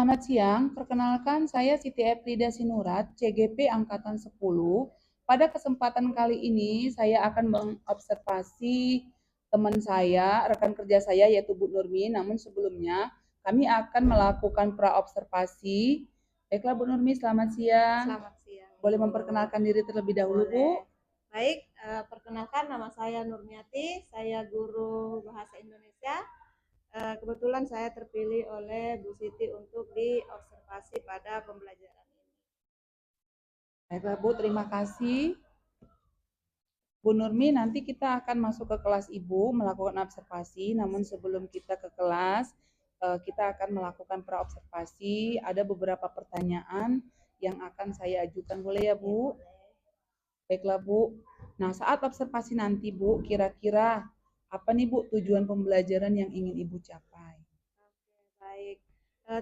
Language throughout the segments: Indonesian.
Selamat siang, perkenalkan saya Siti Efrida Sinurat, CGP Angkatan 10. Pada kesempatan kali ini saya akan mengobservasi teman saya, rekan kerja saya yaitu Bu Nurmi, namun sebelumnya kami akan melakukan praobservasi. Baiklah Bu Nurmi, selamat siang. Selamat siang. Boleh memperkenalkan diri terlebih dahulu, Bu? Boleh. Baik, perkenalkan nama saya Nurmiati, saya guru bahasa Indonesia. Kebetulan saya terpilih oleh Bu Siti untuk diobservasi pada pembelajaran ini. Baiklah Bu, terima kasih. Bu Nurmi, nanti kita akan masuk ke kelas Ibu melakukan observasi, namun sebelum kita ke kelas, kita akan melakukan praobservasi. Ada beberapa pertanyaan yang akan saya ajukan. Boleh ya, Bu? Baiklah, Bu. Nah, saat observasi nanti, Bu, kira-kira apa nih, Bu, tujuan pembelajaran yang ingin Ibu capai? Oke, baik.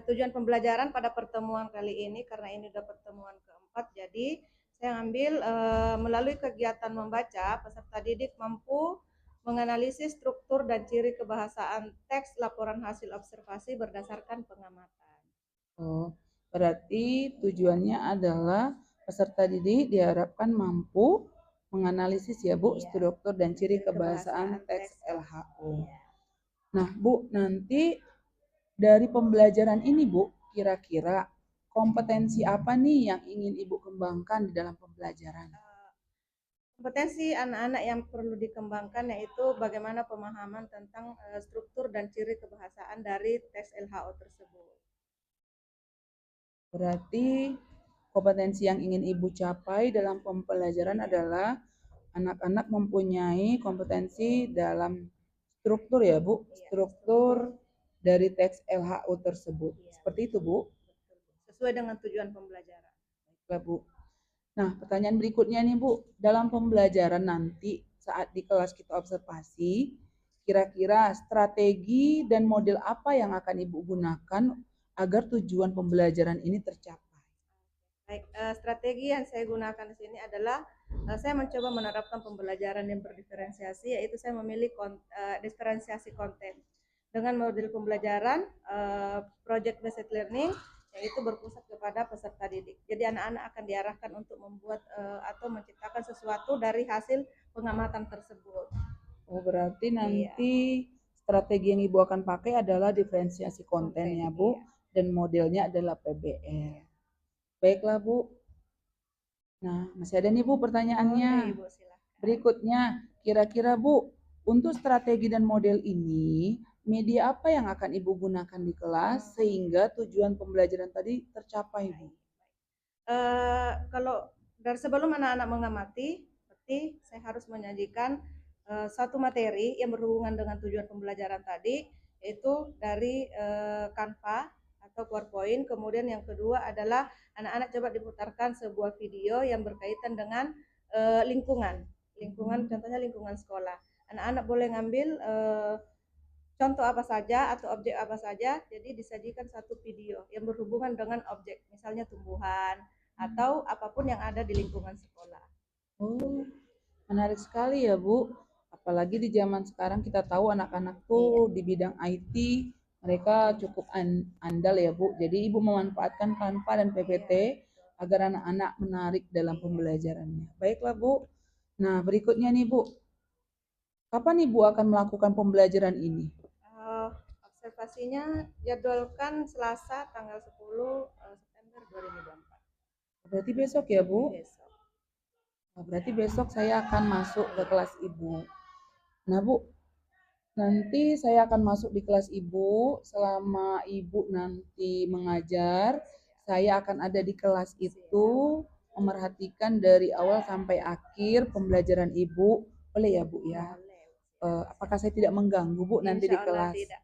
Tujuan pembelajaran pada pertemuan kali ini, karena ini sudah pertemuan keempat, jadi saya ambil melalui kegiatan membaca, peserta didik mampu menganalisis struktur dan ciri kebahasaan teks laporan hasil observasi berdasarkan pengamatan. Oh, berarti tujuannya adalah peserta didik diharapkan mampu menganalisis ya Bu, struktur dan ciri kebahasaan teks LHO. Nah Bu, nanti dari pembelajaran ini Bu, kira-kira kompetensi apa nih yang ingin Ibu kembangkan di dalam pembelajaran? Kompetensi anak-anak yang perlu dikembangkan yaitu bagaimana pemahaman tentang struktur dan ciri kebahasaan dari teks LHO tersebut. Berarti kompetensi yang ingin Ibu capai dalam pembelajaran adalah anak-anak mempunyai kompetensi dalam struktur ya Bu, struktur dari teks LHO tersebut. Seperti itu Bu. Sesuai dengan tujuan pembelajaran. Baiklah Bu. Nah, pertanyaan berikutnya nih Bu, dalam pembelajaran nanti saat di kelas kita observasi, kira-kira strategi dan model apa yang akan Ibu gunakan agar tujuan pembelajaran ini tercapai? Baik, strategi yang saya gunakan di sini adalah saya mencoba menerapkan pembelajaran yang berdiferensiasi, yaitu saya memilih diferensiasi konten dengan model pembelajaran project based learning, yaitu berpusat kepada peserta didik. Jadi anak-anak akan diarahkan untuk membuat atau menciptakan sesuatu dari hasil pengamatan tersebut. Oh, berarti nanti strategi yang Ibu akan pakai adalah diferensiasi konten ya Bu, dan modelnya adalah PBL. Baiklah Bu. Nah, masih ada nih Bu pertanyaannya. Ibu, Berikutnya, kira-kira Bu, untuk strategi dan model ini, media apa yang akan Ibu gunakan di kelas sehingga tujuan pembelajaran tadi tercapai Bu? Kalau dari sebelum anak-anak mengamati, berarti saya harus menyajikan satu materi yang berhubungan dengan tujuan pembelajaran tadi, yaitu dari Canva atau PowerPoint. Kemudian yang kedua adalah anak-anak coba diputarkan sebuah video yang berkaitan dengan lingkungan, contohnya lingkungan sekolah. Anak-anak boleh ngambil contoh apa saja atau objek apa saja, jadi disajikan satu video yang berhubungan dengan objek, misalnya tumbuhan atau apapun yang ada di lingkungan sekolah. Oh, menarik sekali ya Bu. Apalagi di zaman sekarang kita tahu anak-anak tuh di bidang IT mereka cukup andal ya Bu. Jadi Ibu memanfaatkan Canva dan PPT agar anak-anak menarik dalam pembelajarannya. Baiklah Bu. Nah, berikutnya nih Bu. Kapan Ibu akan melakukan pembelajaran ini? Observasinya jadwalkan Selasa tanggal 10 September 2024. Berarti besok ya Bu? Besok. Nah, berarti besok saya akan masuk ke kelas Ibu. Nah Bu, nanti saya akan masuk di kelas Ibu. Selama Ibu nanti mengajar, saya akan ada di kelas itu memerhatikan dari awal sampai akhir pembelajaran Ibu. Boleh ya Bu ya? Apakah saya tidak mengganggu Bu nanti di kelas? Tidak.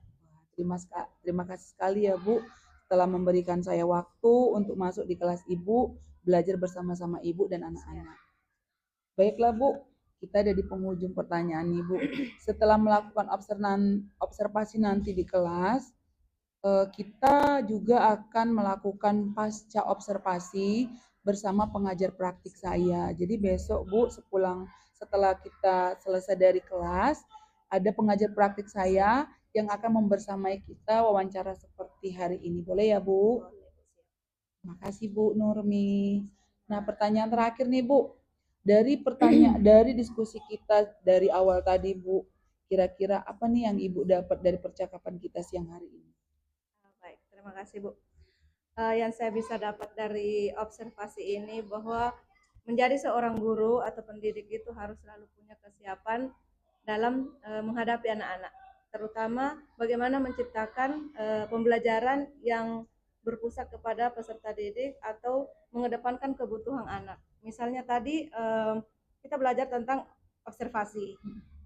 Terima kasih sekali ya Bu telah memberikan saya waktu untuk masuk di kelas Ibu, belajar bersama-sama Ibu dan anak-anak. Baiklah Bu, kita ada di penghujung pertanyaan nih Bu. Setelah melakukan observasi nanti di kelas, kita juga akan melakukan pasca observasi bersama pengajar praktik saya. Jadi besok Bu, setelah kita selesai dari kelas, ada pengajar praktik saya yang akan membersamai kita wawancara seperti hari ini. Boleh ya, Bu? Makasih Bu Nurmi. Nah, pertanyaan terakhir nih Bu. Dari diskusi kita dari awal tadi Bu, kira-kira apa nih yang Ibu dapat dari percakapan kita siang hari ini? Baik, terima kasih Bu. Yang saya bisa dapat dari observasi ini bahwa menjadi seorang guru atau pendidik itu harus selalu punya kesiapan dalam menghadapi anak-anak, terutama bagaimana menciptakan pembelajaran yang berpusat kepada peserta didik atau mengedepankan kebutuhan anak. Misalnya tadi kita belajar tentang observasi,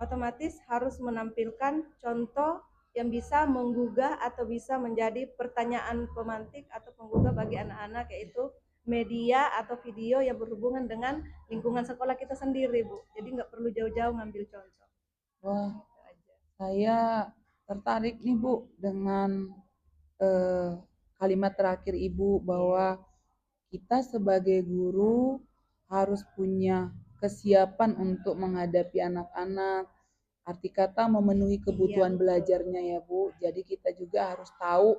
otomatis harus menampilkan contoh yang bisa menggugah atau bisa menjadi pertanyaan pemantik atau penggugah bagi anak-anak, yaitu media atau video yang berhubungan dengan lingkungan sekolah kita sendiri, Bu. Jadi nggak perlu jauh-jauh ngambil contoh. Wah, saya tertarik nih Bu dengan kalimat terakhir Ibu bahwa kita sebagai guru harus punya kesiapan untuk menghadapi anak-anak. Arti kata memenuhi kebutuhan belajarnya ya Bu. Jadi kita juga harus tahu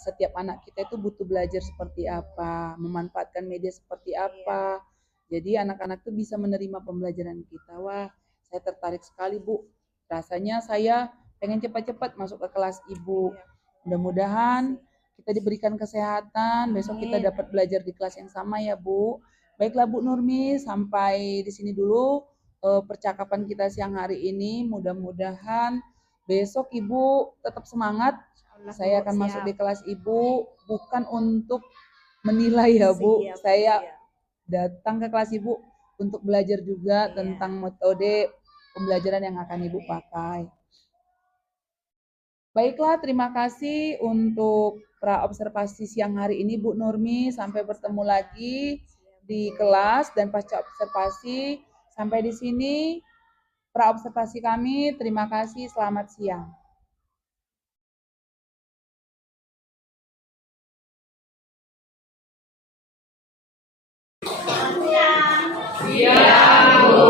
setiap anak kita itu butuh belajar seperti apa, memanfaatkan media seperti apa. Jadi anak-anak itu bisa menerima pembelajaran kita. Wah, saya tertarik sekali Bu. Rasanya saya pengen cepat-cepat masuk ke kelas Ibu. Mudah-mudahan kita diberikan kesehatan, besok kita dapat belajar di kelas yang sama ya Bu. Baiklah Bu Nurmi, sampai di sini dulu percakapan kita siang hari ini. Mudah-mudahan besok Ibu tetap semangat. Saya akan masuk di kelas Ibu bukan untuk menilai ya Bu. Saya datang ke kelas Ibu untuk belajar juga tentang metode pembelajaran yang akan Ibu pakai. Baiklah, terima kasih untuk pra-observasi siang hari ini Bu Nurmi. Sampai bertemu lagi di kelas dan pasca observasi. Sampai di sini pra-observasi kami. Terima kasih, selamat siang. Siang, Bu.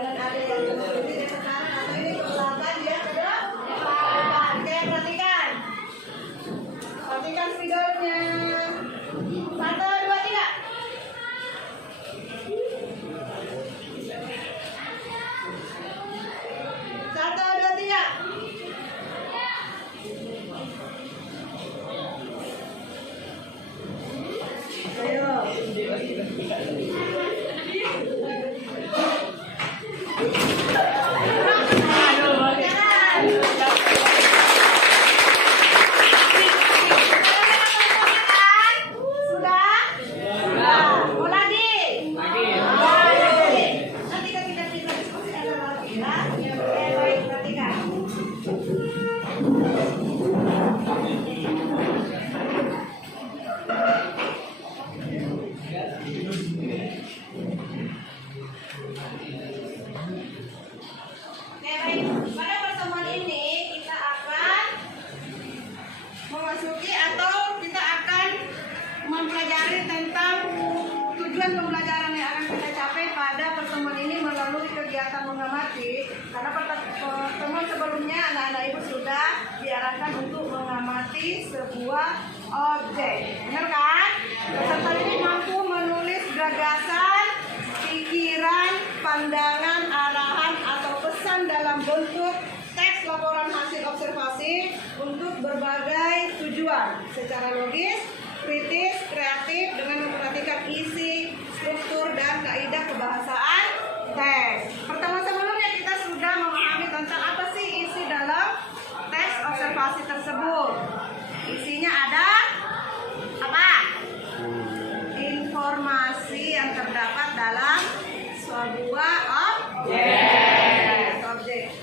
Jangan ada yang berdiri di kanan atau ini ke belakang, dia ke depan. Oke, perhatikan. Perhatikan spidolnya. 1, 2, 3. Satu, dua, tiga. Ayo. Sudah? Mau lagi? Nanti ketika kita diskusi ada lagi ya. Baik, perhatikan. Baik. Pada pertemuan ini kita akan memasuki atau kita akan mempelajari tentang tujuan pembelajaran yang akan kita capai pada pertemuan ini melalui kegiatan mengamati. Karena pertemuan sebelumnya anak-anak ibu sudah diarahkan untuk mengamati sebuah objek, benar kan? Peserta ini mampu menulis gagasan, pikiran, pandangan, arahan atau pesan dalam bentuk teks laporan hasil observasi untuk berbagai tujuan secara logis, kritis, kreatif dengan memperhatikan isi, struktur, dan kaidah kebahasaan teks. Pertemuan sebelumnya kita sudah memahami tentang apa sih isi dalam teks observasi tersebut. Isinya ada apa? Informasi yang terdapat dalam sebuah objek.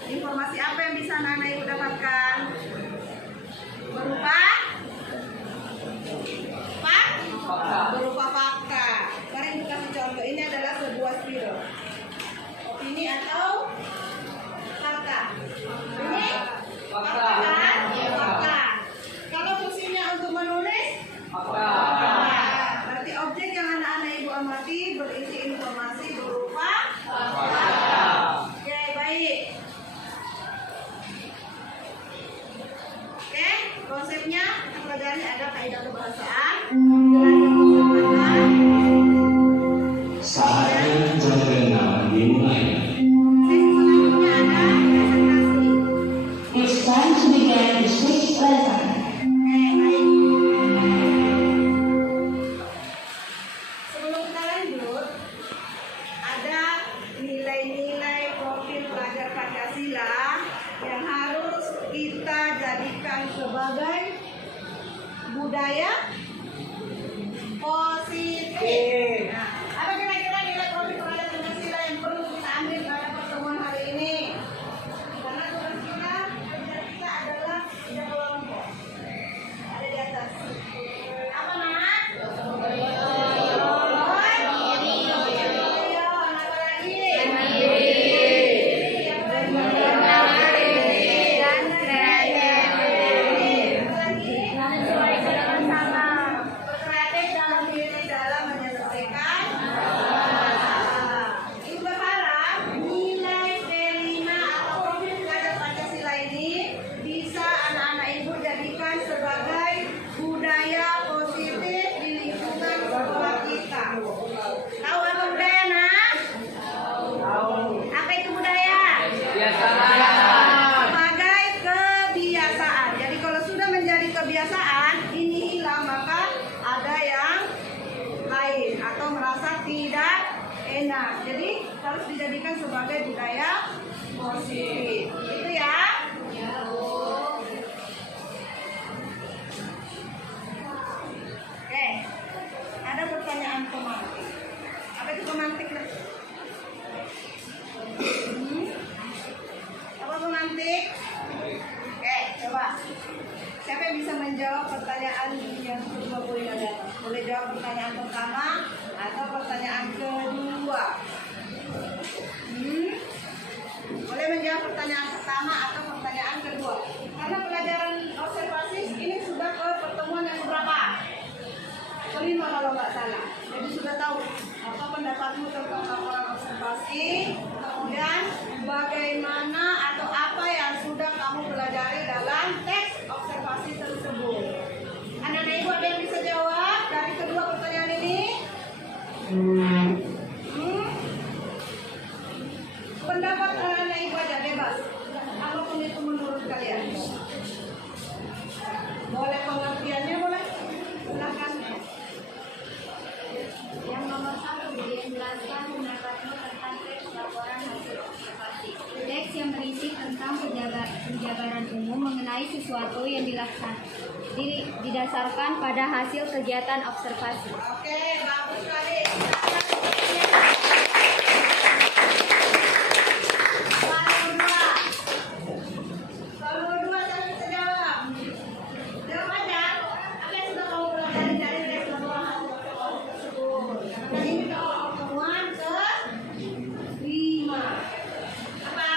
Informasi apa yang bisa anak-anak ibu dapatkan? Berupa berupa fakta. Mari kita kasih contoh. Ini adalah sebuah spidol. Opini atau fakta? Ini fakta kan? Fakta. Kalau fungsinya untuk menulis fakta. Berarti objek yang anak-anak ibu amati berisi informasi berupa fakta. Oke, baik. Oke, konsepnya kita pelajari ada kaidah kebahasaan. Saatnya cerita dimulai. Selanjutnya ada presentasi. It's time to begin the sixth lesson. Baik. Sebelum kita lanjut, ada nilai-nilai profil pelajar Pancasila yang harus kita jadikan sebagai budaya positif. Nah, apa kira-kira nilai profil pelajar Pancasila yang perlu kita ambil pada pertemuan hari ini? Karena tugas kita adalah tiga kelompok. Ada di atas. Apa nak? Kebiasaan ini hilang, maka ada yang lain atau merasa tidak enak. Jadi harus dijadikan sebagai budaya positif. Itu ya. Oke. Ada pertanyaan pemantik. Apa itu pemantik? Apa pemantik? Oke, coba. Siapa yang bisa menjawab pertanyaan yang kedua boleh ada? Boleh jawab pertanyaan pertama atau pertanyaan kedua? Boleh menjawab pertanyaan pertama atau pertanyaan kedua? Karena pelajaran observasi ini sudah ke pertemuan yang berapa? Kelima kalau nggak salah. Jadi sudah tahu apa pendapatmu tentang laporan observasi, kemudian bagaimana atau apa yang sudah kamu pelajari dalam teks observasi tersebut. Anak-anak ibu ada yang bisa jawab dari kedua pertanyaan ini? Pendapat anak-anak ibu aja bebas. Apapun itu menurut kalian. Boleh pengertiannya boleh? Silakan. Yang nomor 1 dijelaskan pendapatmu tentang teks laporan hasil observasi. Teks yang berisi tentang penjabaran umum mengenai sesuatu yang didasarkan pada hasil kegiatan observasi. Oke, bagus sekali. Kalau dua saya bisa jawab. Jawab aja. Apa yang sudah kamu pelajari dari teks laporan hasil observasi tersebut? Karena ini pertemuan ke-5. Apa?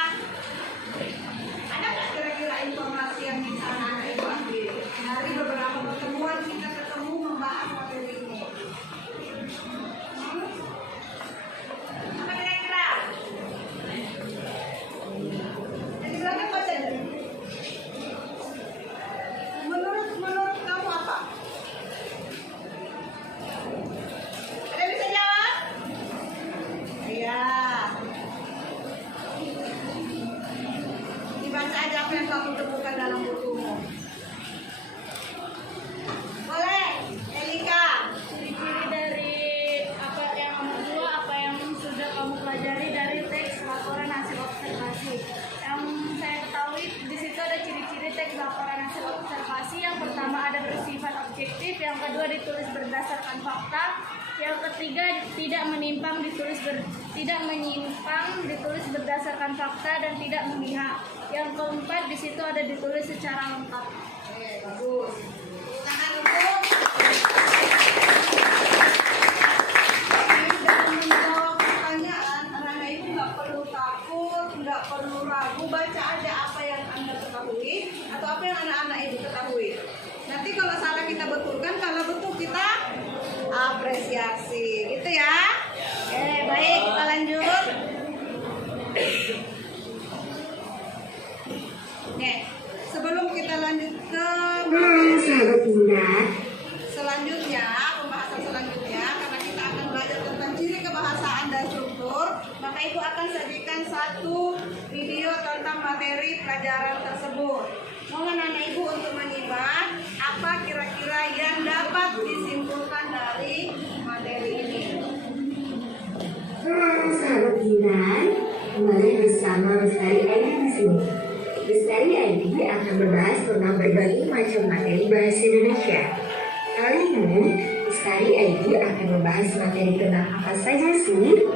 Ada nggak kira-kira informasi yang bisa anak ibu ambil dari beberapa pertemuan kita ketemu membahas materi ini? Apa kira-kira? Jadi silakan baca dulu. Menurut kamu apa? Ada yang bisa jawab? Iya. Dibaca aja apa yang kamu temukan dalam bukumu. Boleh, Elika. Ciri-ciri dari apa yang nomor 2, apa yang sudah kamu pelajari dari teks laporan hasil observasi. Yang saya ketahui di situ ada ciri-ciri teks laporan hasil observasi. Yang pertama ada bersifat objektif, yang kedua ditulis berdasarkan fakta, yang ketiga tidak menyimpang ditulis berdasarkan fakta dan tidak memihak. Yang keempat di situ ada ditulis secara lengkap. Oke, bagus. Tangan dulu. Jadi dalam menjawab pertanyaan, anak-anak ibu nggak perlu takut, nggak perlu ragu, baca aja apa yang Anda ketahui atau apa yang anak-anak ibu ketahui. Nanti kalau salah kita betulkan, kalau betul kita apresiasi, gitu ya. Oke, baik, kita lanjut. Nih, sebelum kita lanjut ke selanjutnya, pembahasan selanjutnya, karena kita akan belajar tentang ciri kebahasaan dan struktur, maka ibu akan sajikan satu video tentang materi pelajaran tersebut. Mohon anak ibu untuk menyimak apa kira-kira yang dapat disimpulkan dari materi ini. Halo sahabat Jinan, kembali bersama Lestari ID di sini. Lestari ID akan membahas tentang berbagai macam materi bahasa Indonesia. Kali ini, Lestari ID akan membahas materi tentang apa saja sih?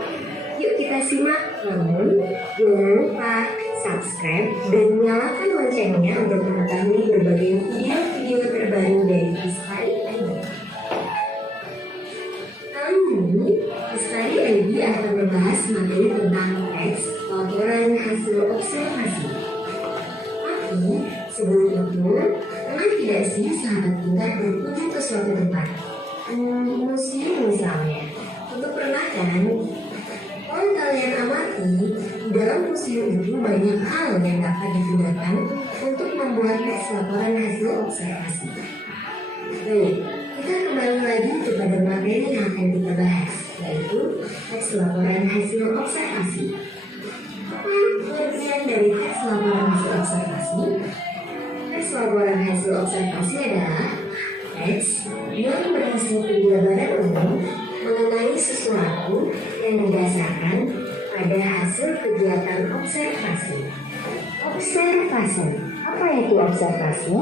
Yuk kita simak. Namun, jangan lupa subscribe dan nyalakan loncengnya untuk mengetahui berbagai video-video terbaru dari Lestari ID. Kali ini, Lestari ID akan membahas materi tentang teks laporan hasil observasi. Tapi, sebelum itu, pernah tidak sih sahabat kita berkunjung ke suatu tempat? Museum misalnya. Tentu pernah kan? Kalau kalian amati, di dalam museum itu banyak hal yang dapat digunakan untuk membuat teks laporan hasil observasi. Baik, kita kembali lagi kepada materi yang akan kita bahas, yaitu teks laporan hasil observasi. Apa pengertian dari teks laporan hasil observasi? Teks laporan hasil observasi adalah teks yang berisi penjabaran umum mengenai sesuatu yang didasarkan pada hasil kegiatan observasi. Observasi, apa itu observasi?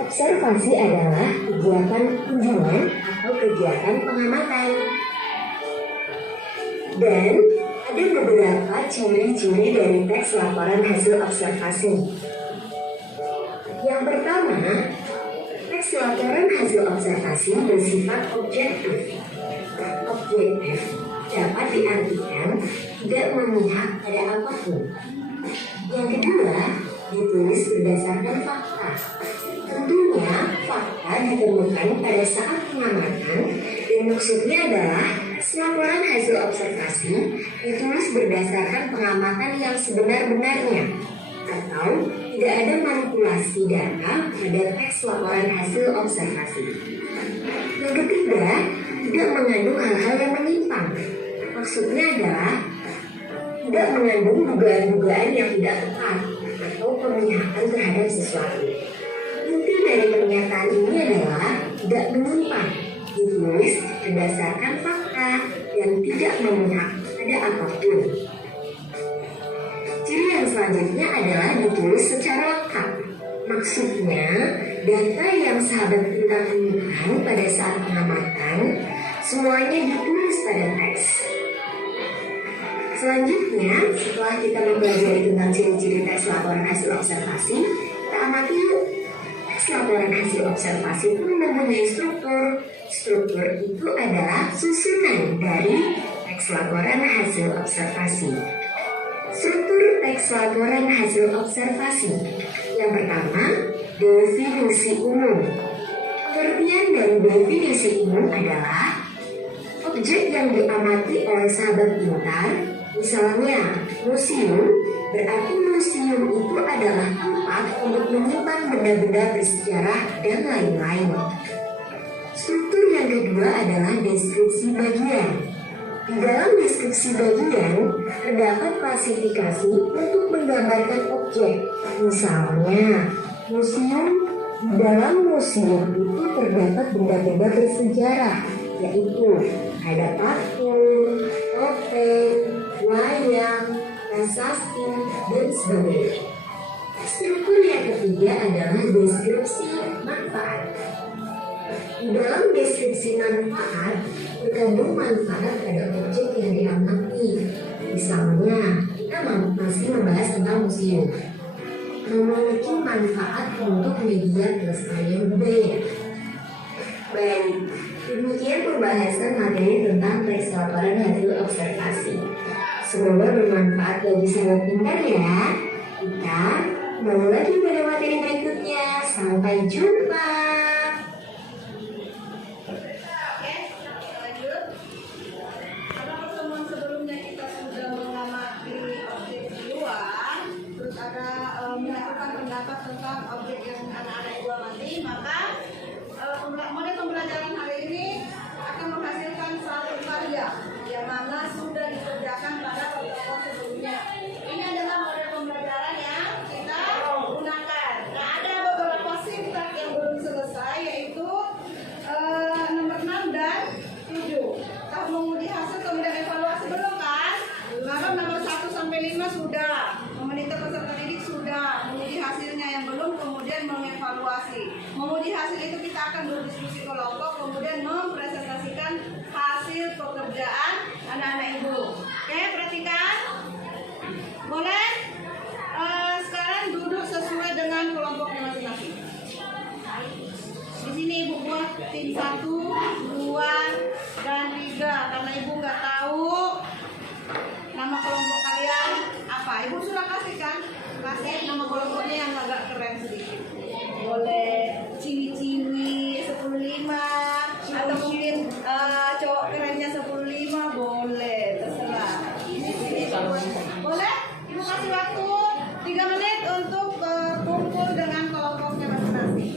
Observasi adalah kegiatan kunjungan atau kegiatan pengamatan. Dan ada beberapa ciri-ciri dari teks laporan hasil observasi. Yang pertama, teks laporan hasil observasi bersifat objektif. Objektif dapat diartikan tidak memihak pada apapun. Yang kedua, ditulis berdasarkan fakta. Tentunya fakta ditemukan pada saat pengamatan dan maksudnya adalah laporan hasil observasi ditulis berdasarkan pengamatan yang sebenar-benarnya, atau tidak ada manipulasi data pada teks laporan hasil observasi. Yang ketiga, tidak mengandung hal-hal yang menyimpang. Maksudnya adalah tidak mengandung dugaan-dugaan yang tidak tepat atau pemihakan terhadap sesuatu. Inti dari pernyataan ini adalah tidak menyimpang, ditulis berdasarkan fakta yang tidak memihak pada apapun. Ciri yang selanjutnya adalah ditulis secara lengkap. Maksudnya, data yang sahabat Pintar temukan pada saat pengamatan semuanya ditulis pada teks. Selanjutnya, setelah kita mempelajari tentang ciri-ciri teks laporan hasil observasi, kita amati yuk. Teks laporan hasil observasi itu mempunyai struktur. Struktur itu adalah susunan dari teks laporan hasil observasi. Struktur teks laporan hasil observasi. Yang pertama, definisi umum. Pengertian dari definisi umum adalah objek yang diamati oleh sahabat pintar, misalnya museum, berarti museum itu adalah tempat untuk menyimpan benda-benda bersejarah dan lain-lain. Struktur yang kedua adalah deskripsi bagian. Di dalam deskripsi bagian, terdapat klasifikasi untuk menggambarkan objek. Misalnya, museum, di dalam museum itu terdapat benda-benda bersejarah, yaitu ada patung, topeng, wayang, prasasti, dan sebagainya. Struktur yang ketiga adalah deskripsi manfaat. Di dalam deskripsi manfaat terkandung manfaat pada objek yang diamati. Misalnya, kita masih membahas tentang museum. Memiliki manfaat untuk media kelestarian budaya. Baik, demikian pembahasan materi tentang teks laporan hasil observasi. Semoga bermanfaat bagi sahabat pintar ya. Kita kembali lagi pada materi berikutnya. Sampai jumpa. Tentang objek yang anak-anak ibu amati, maka model pembelajaran hari ini akan menghasilkan satu karya yang mana sudah dikerjakan pada pertemuan sebelumnya. Ini adalah model pembelajaran yang kita gunakan. Nah, ada beberapa sintak yang belum selesai, yaitu nomor 6 dan 7. Tahap menguji hasil kemudian evaluasi belum kan? Lalu nomor 1 sampai 5 sudah. Memonitor peserta didik sudah, menguji hasilnya yang belum, kemudian mengevaluasi. Menguji hasil itu kita akan berdiskusi kelompok, kemudian mempresentasikan hasil pekerjaan anak-anak ibu. Oke, perhatikan. Boleh? Sekarang duduk sesuai dengan kelompoknya masing-masing. Di sini ibu buat tim 1, 2, dan 3. Karena ibu nggak tahu nama kelompok kalian apa. Ibu sudah kasih kan? Kasih nama kelompoknya yang agak keren sedikit. Boleh ciwi-ciwi 10-5, atau mungkin cowok kerennya 10-5, boleh, terserah. Boleh? Ibu kasih waktu 3 menit untuk berkumpul dengan kelompoknya masing-masing.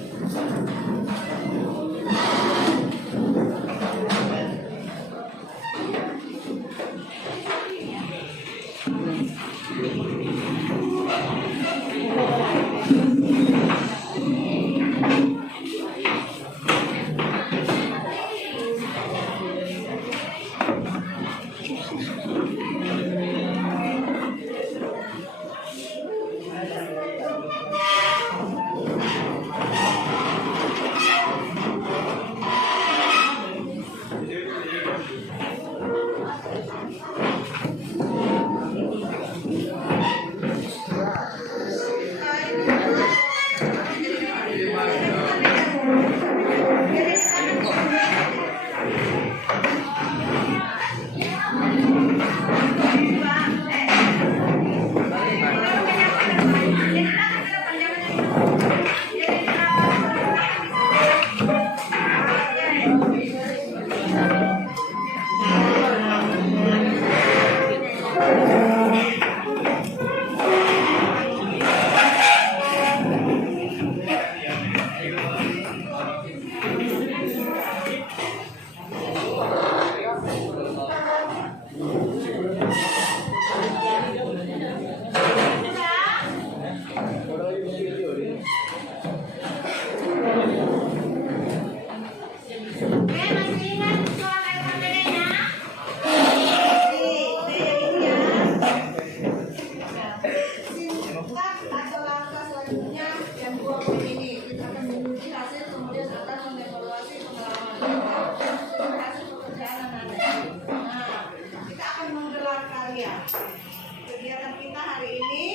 hari ini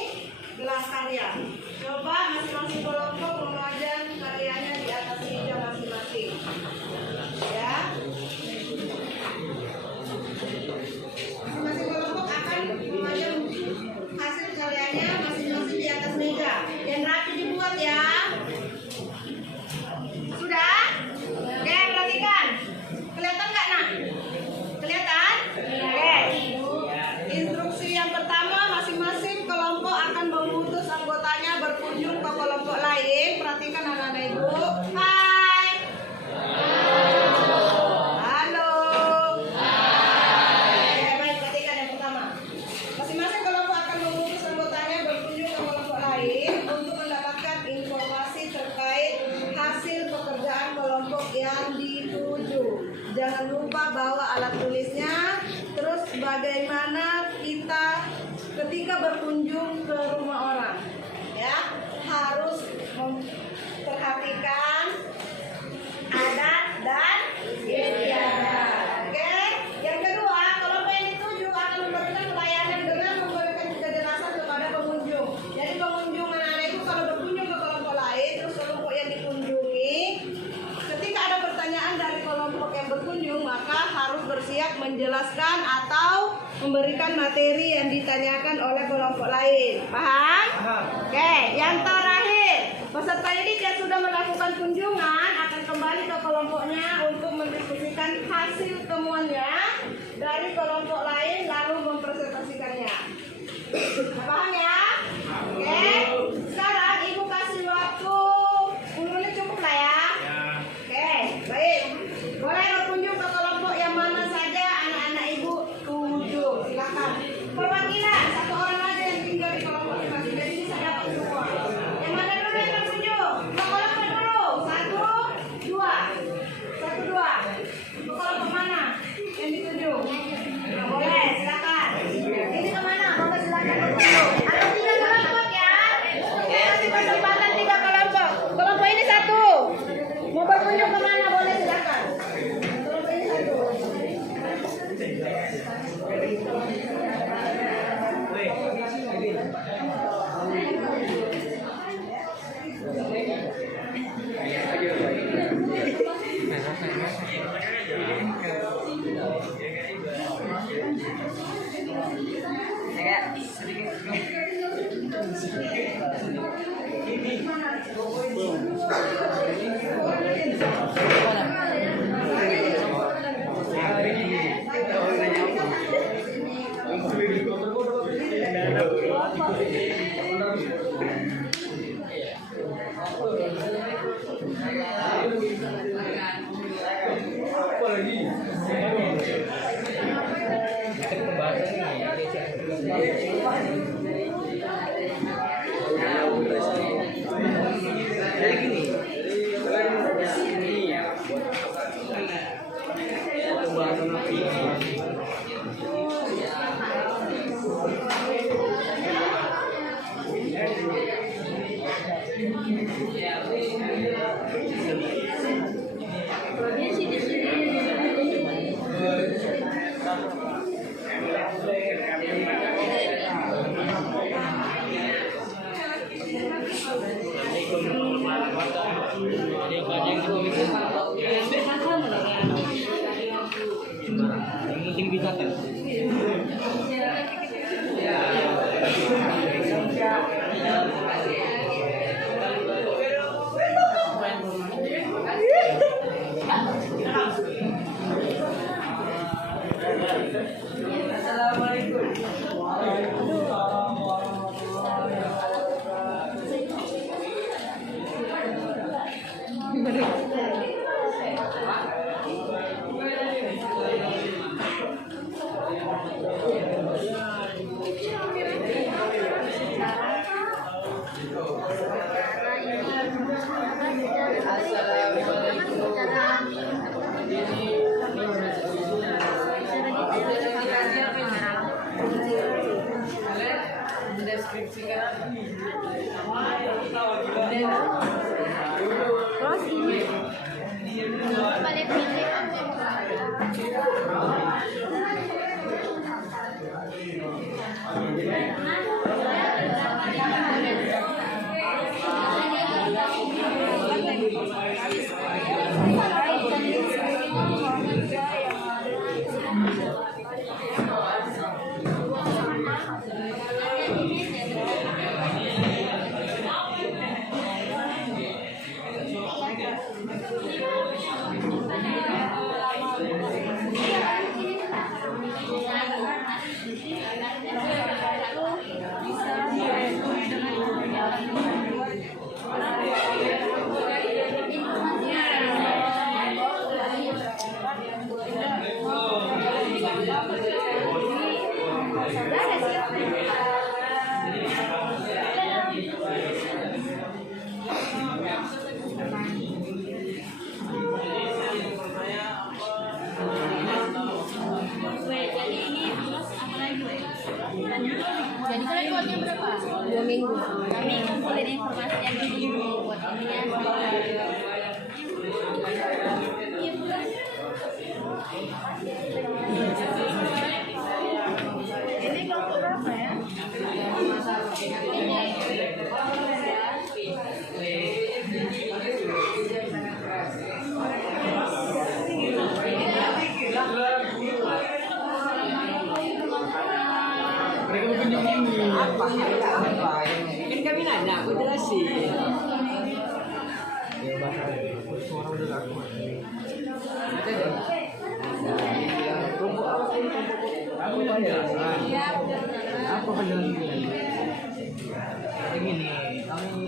gelar karya. Coba masing-masing kelompok memajang karyanya di atas meja masing-masing. Ya. Masing-masing kelompok akan memajang hasil karyanya masing-masing di atas meja. Yang rapi dibuat ya. Sudah? Oke, perhatikan. Kelihatan nggak, Nak? Kelihatan? Oke. Instruksi yang pertama, masing-masing kelompok akan mengutus anggotanya berkunjung ke kelompok lain. Perhatikan anak-anak ibu. Hai. Halo. Oke, baik, perhatikan yang pertama. Masing-masing kelompok akan mengutus anggotanya berkunjung ke kelompok lain untuk mendapatkan informasi terkait hasil pekerjaan kelompok yang dituju. Jangan lupa bawa alat tulisnya. Terus bagaimana kita ketika berkunjung ke rumah orang, ya harus memperhatikan adat dan istiadat. Oke. Yang kedua, kelompok yang dituju akan memberikan pelayanan dengan memberikan kejelasan kepada pengunjung. Jadi pengunjung anak-anak itu kalau berkunjung ke kelompok lain, terus kelompok yang dikunjungi, ketika ada pertanyaan dari kelompok yang berkunjung, maka harus bersiap menjelaskan atau memberikan materi yang ditanyakan oleh kelompok lain. Paham? Oke, yang terakhir, peserta ini dia sudah melakukan kunjungan akan kembali ke kelompoknya untuk mendiskusikan hasil temuannya dari kelompok lain lalu mempresentasikannya. Paham ya? Oke. Sekarang ibu kasih waktu 10 menit cukup lah ya. Oke, baik. Boleh berkunjung ke kelompok yang mana saja anak-anak ibu tuju. Silakan. Perwakilan satu orang aja yang tinggal di kelompok masing-masing. Jadi bisa dapat semua. Yang mana dulu yang berkunjung? Ke kelompok dulu. 1, 2. 1, 2. Ke kelompok mana yang dituju? Nah, boleh, silakan. Ini kemana? Boleh silakan berkunjung. Ada 3 kelompok ya. Kasih kesempatan 3 kelompok. Kelompok ini 1. Mau berkunjung kemana? Boleh silakan. Kelompok ini 1. Terus ini buatnya berapa? 2 minggu. Kami ngumpulin informasinya 2 minggu buat ini ya. Ini kelompok berapa ya? Kan kami nanya, aku jelasin. Apa penjelasan? Begini, kami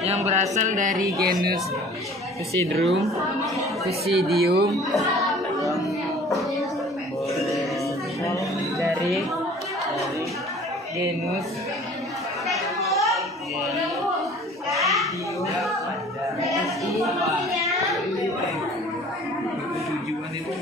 yang berasal dari genus Psidium, dari genus tujuan itu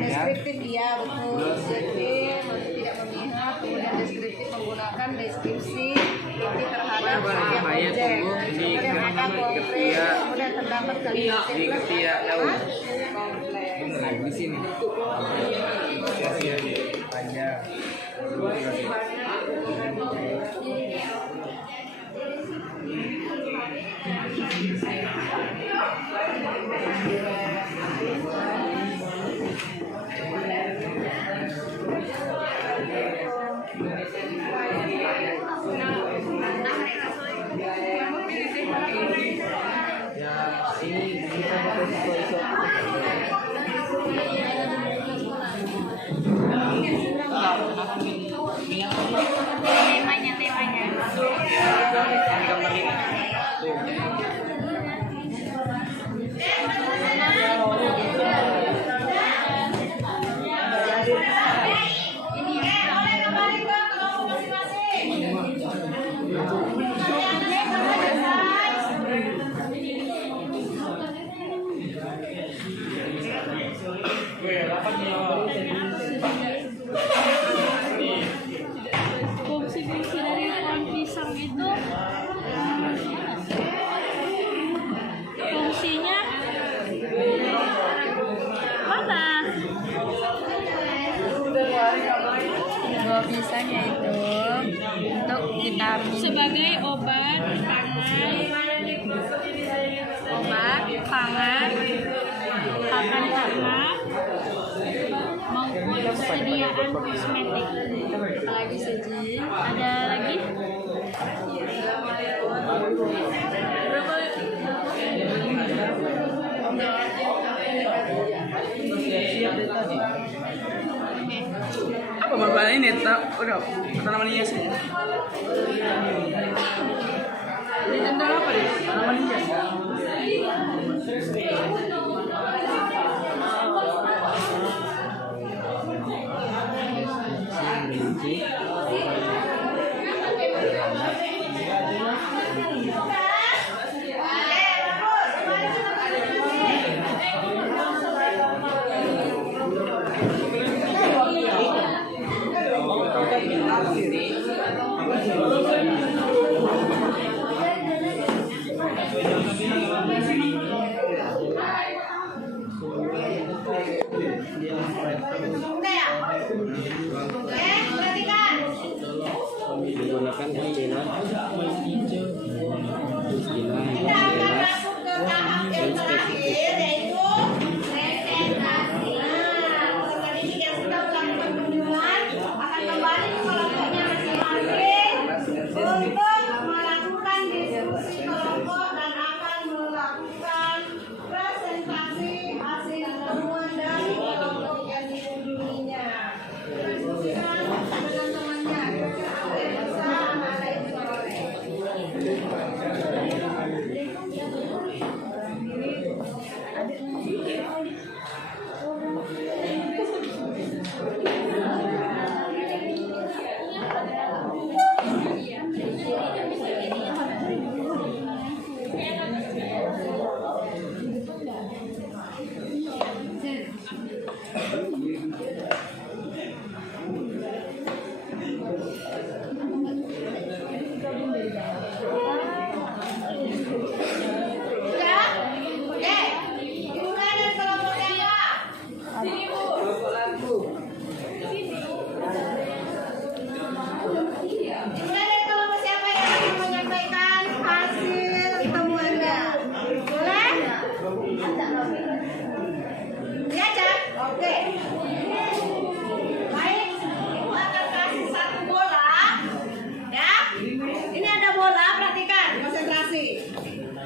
Deskriptif iya betul, deskriptif masih tidak memihak, kemudian deskriptif menggunakan deskripsi nanti terhadap setiap objek. Kemudian maka kompleks, kemudian terdapat kalimat kompleks. di sini. Panjang. Temanya. Fungsi-fungsi dari pohon pisang itu fungsinya apa? Buah pisang yaitu untuk vitamin, Sebagai obat pangan, pakan ternak, maupun persediaan kosmetik. apalagi seji. Ada lagi? Berapa? Apa manfaatnya ini? Udah, tanaman hias. Ini tentang apa deh? Tanaman hias.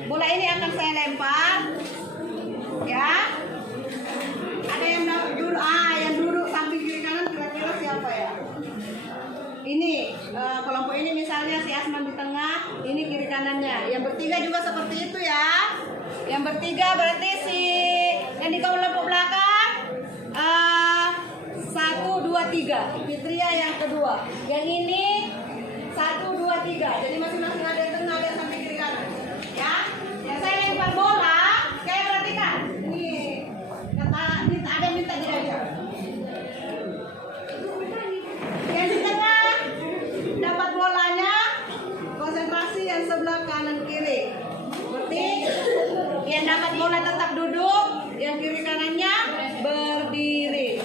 Bola ini akan saya lempar, ya. Ada yang duduk samping kiri kanan, kira-kira siapa ya? Ini kelompok ini misalnya si Asman di tengah, ini kiri kanannya. Yang bertiga juga seperti itu ya. Yang bertiga berarti si yang di kelompok belakang 1, 2, 3. Fitria yang kedua. Yang ini 1, 2, 3. Jadi masing-masing ada yang tengah, ada yang samping kiri kanan. Ya, yang saya lempar bola, kayak perhatikan. Ini kata ada yang minta diajak. Yang di tengah dapat bolanya, konsentrasi yang sebelah kanan kiri. Berarti yang dapat bola tetap duduk, yang kiri kanannya berdiri.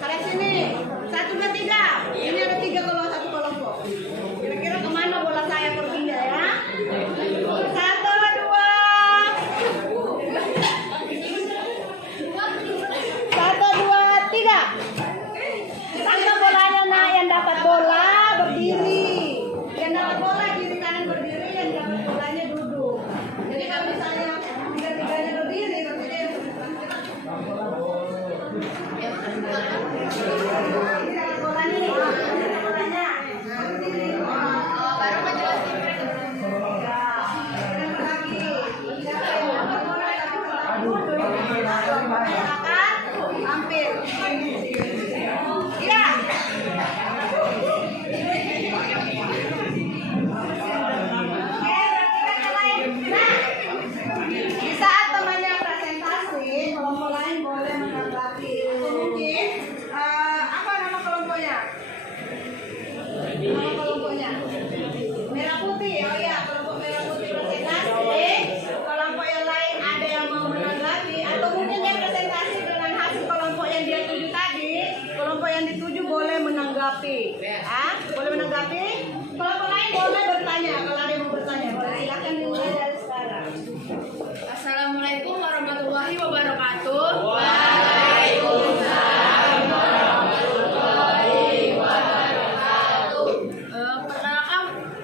Kalian sini, 1, 2, 3. Ini ada 3 kalau satu kelompok. Kira-kira kemana bola saya perginya ya? 1, 2, 1, 2, 3. Sama bolanya, nah yang dapat bola berdiri, yang dapat bola kiri kanan berdiri, yang dapat bolanya duduk. Jadi kalau misalnya tiga-tiganya berdiri, berarti dia bolanya nih, bolanya. Baru menjelaskan mereka. Hampir. Ya. Di saat temannya presentasi, kelompok lain boleh menanggapi. Mungkin apa nama kelompoknya? Nama kelompoknya merah putih. Oh ya, kelompok merah putih presentasi. Kelompok yang lain ada yang mau menanggapi, atau mungkin dia presentasi dengan hasil kelompok yang dia tuju tadi. Kelompok yang dituju boleh menanggapi. Boleh menanggapi. Kelompok lain boleh bertanya. Kalau ada yang mau bertanya, boleh silakan dimulai dari sekarang. Assalamualaikum warahmatullahi wabarakatuh.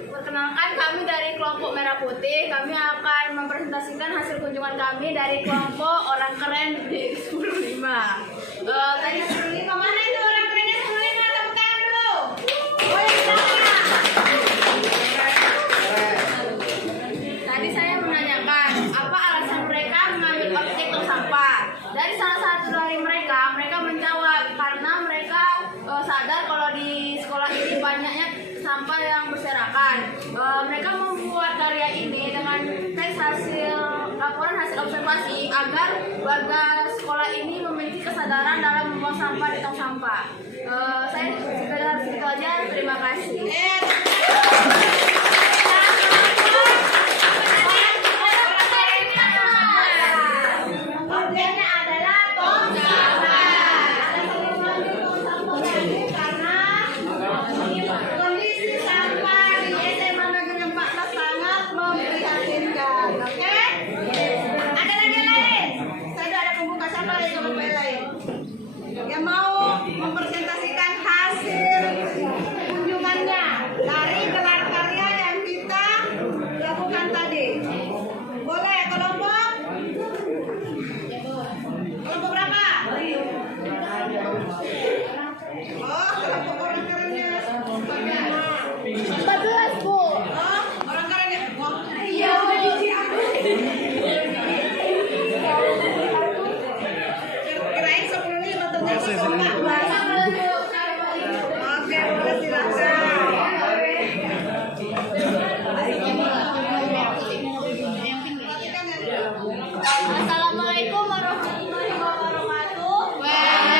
Perkenalkan kami dari kelompok Merah Putih. Kami akan mempresentasikan hasil kunjungan kami dari kelompok Orang Keren di 105. Tadi 105 mana itu orang kerennya 105? Tepuk tangan dulu. Oh, yang di tengah. Tadi saya menanyakan apa alasan mereka mengambil objek tong sampah. Dari salah satu dari mereka menjawab karena mereka sadar kalau di sekolah ini banyaknya sampah yang berserakan. Mereka membuat karya ini dengan teks laporan hasil observasi agar warga sekolah ini memiliki kesadaran dalam membuang sampah di tong sampah. Saya sekedar segitu aja. Terima kasih. Objeknya adalah tong sampah. Karena kondisi sampah di SMA Negeri 14 sangat memprihatinkan. Oke? Ada lagi yang lain? Saya ada pembuka sampah dari kelompok yang lain yang mau mempresentasikan hasil kunjungannya dari gelar karya yang kita lakukan tadi. Boleh kelompok? Kelompok berapa? Oh, kelompok orang kerennya 14, Bu. Oh, orang kerennya. Wah, iya. Kirain 10 nih bentuknya kelompok. Oke, boleh silakan. Assalamualaikum warahmatullahi wabarakatuh.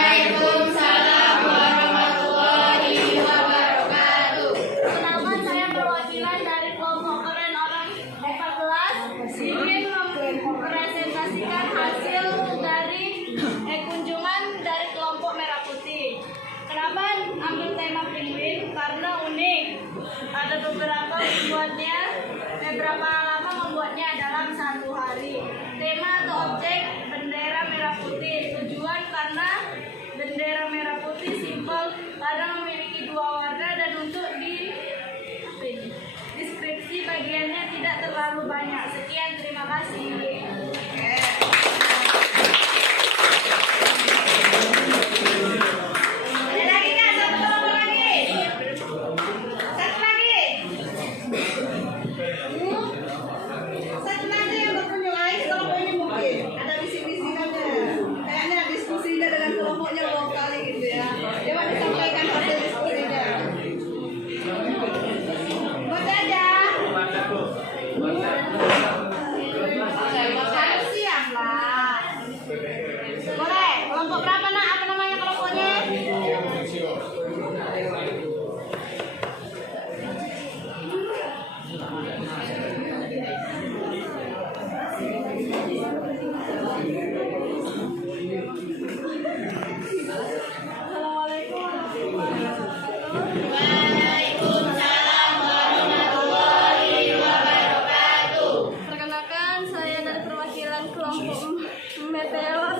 Perkenalkan, saya dari perwakilan kelompok Meteor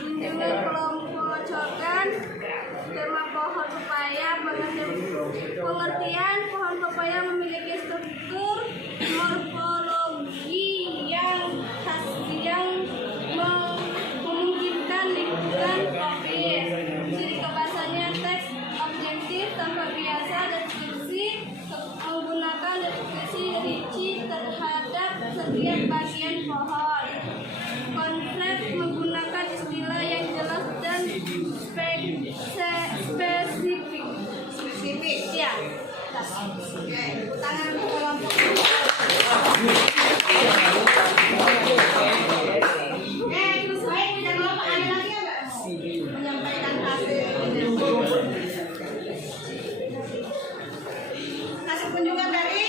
mendengar kelompok cokan tema pohon pepaya. Pengertian pohon pepaya memiliki struktur morfologi yang khas yang memungkinkan lingkungan tropis. Ciri kebasannya teks objektif tanpa biasa deskripsi menggunakan deskripsi rinci terhadap setiap bagian pohon. Konsep menggunakan istilah yang jelas dan spesifik. Ya. Tangan kelompok. Terus baik kita kelompok ada lagi enggak? Menyampaikan hasil kunjungan dari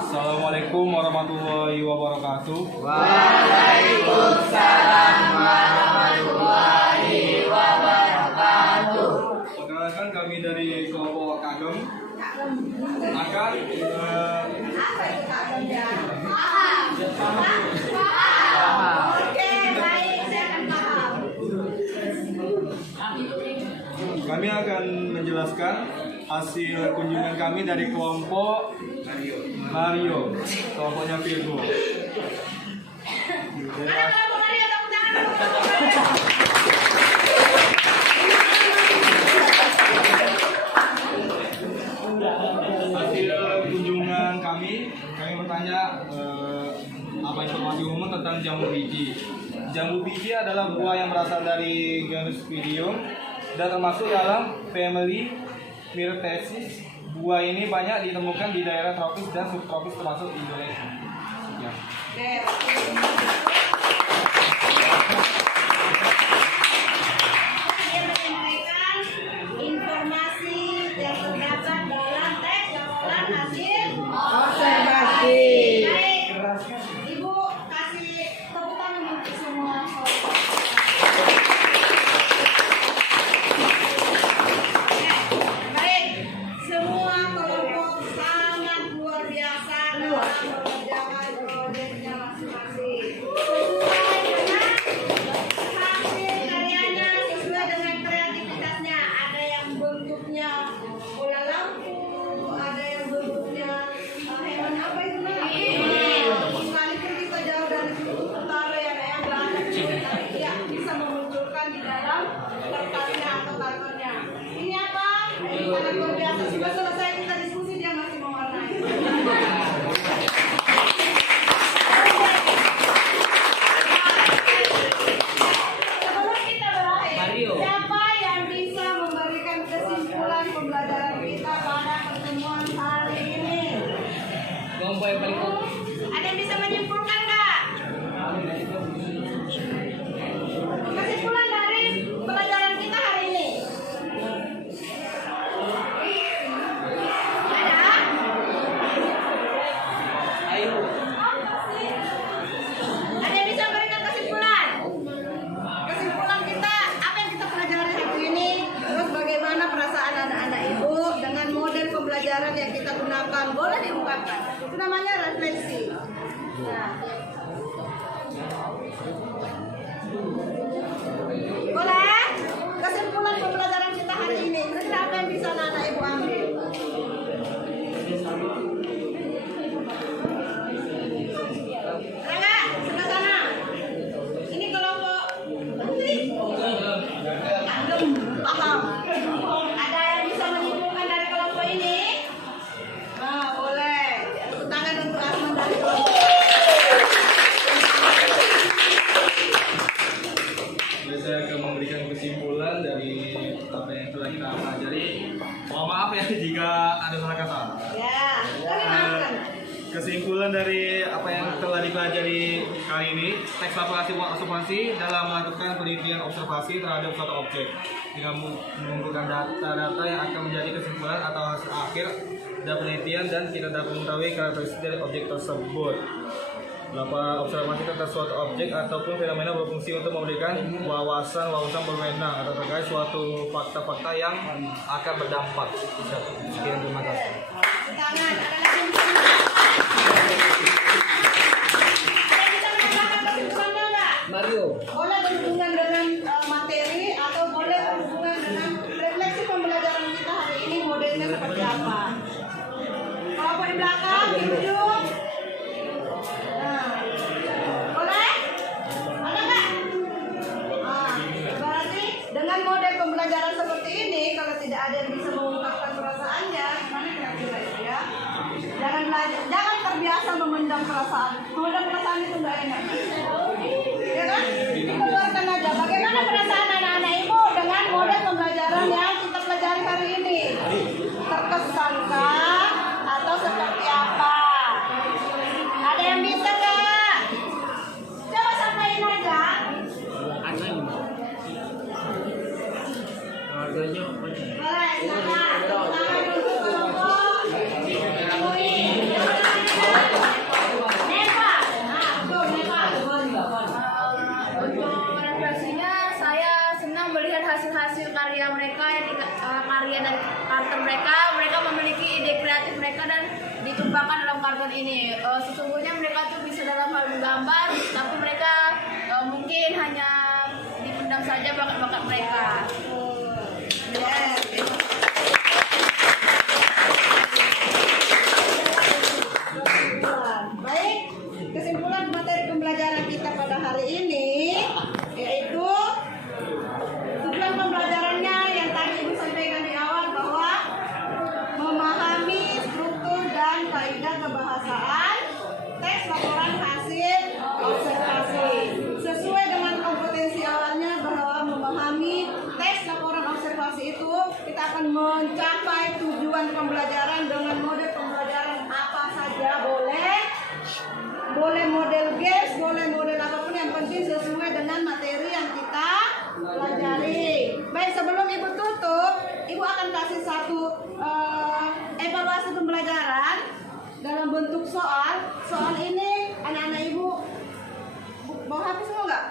Assalamualaikum warahmatullahi wabarakatuh. Waalaikumsalam warahmatullahi wabarakatuh. Perkenalkan kami dari kelompok Kagem akan apa itu Kak ya? Oke, baik, saya akan paham. kami akan menjelaskan hasil kunjungan kami dari kelompok Mario, kelompoknya Virgo. Ada kelompok Mario, tepuk tangan dulu, kelompok Mario. Hasil kunjungan kami bertanya apa informasi umum tentang jambu biji. Jambu biji adalah buah yang berasal dari genus Phidium dan termasuk dalam family Myrtaceae. Buah ini banyak ditemukan di daerah tropis dan subtropis termasuk Indonesia. Ya. Saya menyampaikan informasi yang terdapat dalam teks laporan hasil observasi. Baik, Ibu kasih tepuk tangan untuk semua. Baik, semua kelompok sangat luar biasa dalam mengerjakan proyeknya masing-masing. Sesuai dengan hasil karyanya, sesuai dengan kreativitasnya. Ada yang bentuknya bola lampu, ada yang bentuknya hewan apa itu sekalipun kita jauh dari kutub utara yang ada ya bisa memunculkan di dalam kertasnya atau kartonnya. Ini apa? Ini sangat luar biasa. Sudah selesai kita diskusi, dia masih mewarnai. Sebelum kita berakhir, siapa yang bisa memberikan kesimpulan pembelajaran kita pada pertemuan hari ini? Kelompok yang paling Ada yang bisa menyimpulkan nggak? Kesimpulan dari pelajaran kita hari ini. Ada? ayo. Ada yang bisa memberikan kesimpulan? Kesimpulan kita, apa yang kita pelajari hari ini, terus bagaimana perasaan anak-anak ibu dengan model pembelajaran yang kita gunakan, boleh diungkapkan. Itu namanya refleksi. Nah. Boleh? Kesimpulan pembelajaran kita hari ini, kira-kira apa yang bisa anak-anak ibu ambil? Rangga, sebelah sana. Ini kelompok paham. Ada yang bisa menyimpulkan dari kelompok ini? Nah, boleh. Tepuk tangan untuk Asman dari kelompok. Jadi saya akan memberikan kesimpulan dari apa yang telah kita pelajari. Mohon maaf ya kesimpulan dari apa yang telah dipelajari kali ini, teks laporan observasi dalam melakukan penelitian observasi terhadap suatu objek dengan mengumpulkan data-data yang akan menjadi kesimpulan atau hasil akhir dari penelitian, dan kita dapat mengetahui karakteristik dari objek tersebut. Laporan observasi tentang suatu objek ataupun fenomena berfungsi untuk memberikan wawasan berwenang atau terkait suatu fakta-fakta yang akan berdampak. Sekian, terima kasih. Tangan, ada lagi yang bisa Mario. boleh berhubungan dengan materi atau boleh berhubungan dengan refleksi pembelajaran kita hari ini, modelnya seperti apa. Kelompok di belakang, di ujung. Nah, boleh? Ada nggak? Nah, berarti dengan model pembelajaran seperti ini, kalau tidak ada yang bisa mengungkapkan perasaannya, gimana kira-kira itu ya? Jangan terbiasa memendam perasaan. Memendam perasaan itu nggak enak. Ya kan? Keluarkan aja. Bagaimana perasaan anak-anak ibu dengan model pembelajaran yang kita pelajari hari ini? Terkesankah atau seperti apa? Ada yang bisa nggak? Coba sampaikan aja. Boleh, silakan. Tangan dulu kelompok. Nepa. Nah, betul Nepa. Untuk refleksinya, saya senang melihat hasil-hasil karya mereka yang karya dan karakter mereka. Mereka memiliki ide kreatif mereka dan ditumpahkan dalam kartun ini. Sesungguhnya mereka tuh bisa dalam hal menggambar, tapi mereka mungkin hanya dipendam saja bakat-bakat mereka. Baik, kesimpulan materi pembelajaran kita pada hari ini yaitu tujuan pembelajarannya yang tadi Ibu sampaikan di awal bahwa memahami struktur dan kaidah kebahasaan teks laporan hasil observasi. Sesuai dengan kompetensi awalnya bahwa memahami teks laporan observasi itu kita akan mencapai tujuan pembelajaran dengan model pembelajaran apa saja boleh model games, boleh model apapun, yang penting sesuai dengan materi yang kita pelajari. Baik, sebelum Ibu tutup, Ibu akan kasih satu evaluasi pembelajaran dalam bentuk soal. Soal ini anak-anak Ibu bawa HP semua nggak?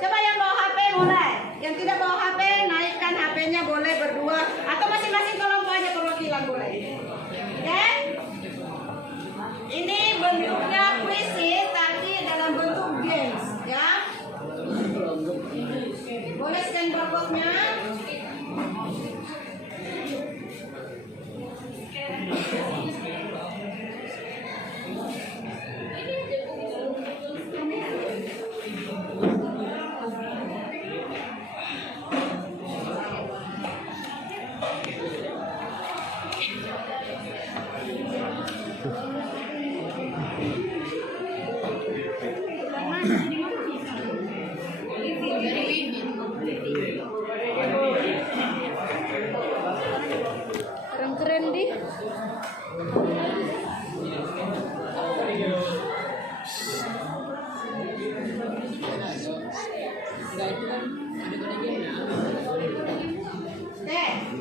Coba yang bawa HP boleh, yang tidak bawa HP naikkan HP-nya, boleh berdua atau masing-masing kelompok aja perwakilan boleh. Oke? Ini bentuknya puisi tapi dalam bentuk games, ya. Boleh scan barcode-nya. Keren-keren di.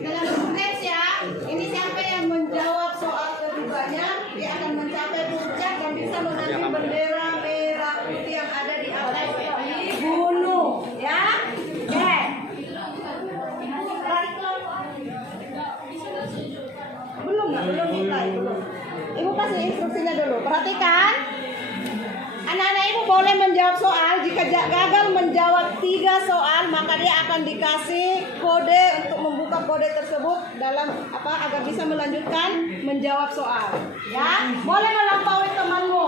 Dalam teks ya, ini siapa yang menjawab soal keduanya, dia akan mencapai puncak dan bisa mengambil bendera merah putih yang ada di atas gunung, ya. Oke. Belum mulai, belum. Ibu kasih instruksinya dulu. Perhatikan. Anak-anak Ibu boleh menjawab soal. Jika gagal menjawab 3 soal, maka dia akan dikasih kode untuk membuka kode tersebut dalam agar bisa melanjutkan menjawab soal. Ya, boleh melampaui temanmu.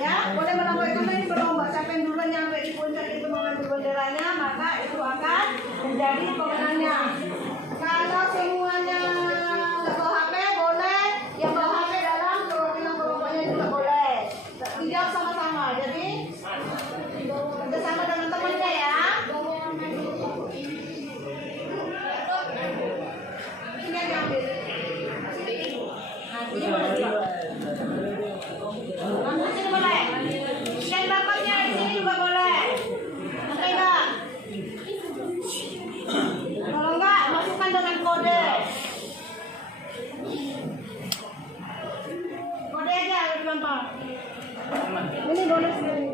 Ya, boleh melampaui teman, ini berlomba. Siapa yang duluan nyampe di puncak itu mengambil benderanya, maka itu akan menjadi pemenangnya. Kalau semuanya nggak bawa HP boleh, yang bawa HP dalam perwakilan kelompoknya juga boleh. Dijawab sama-sama, jadi kerjasama dengan temannya ya. Ini yang diambil. Jadi boleh juga. Sini boleh. Scan barcode-nya di sini juga boleh. Oke enggak? Kalau enggak, masukkan dengan kode. Kode aja lebih gampang. Ini boleh sendiri.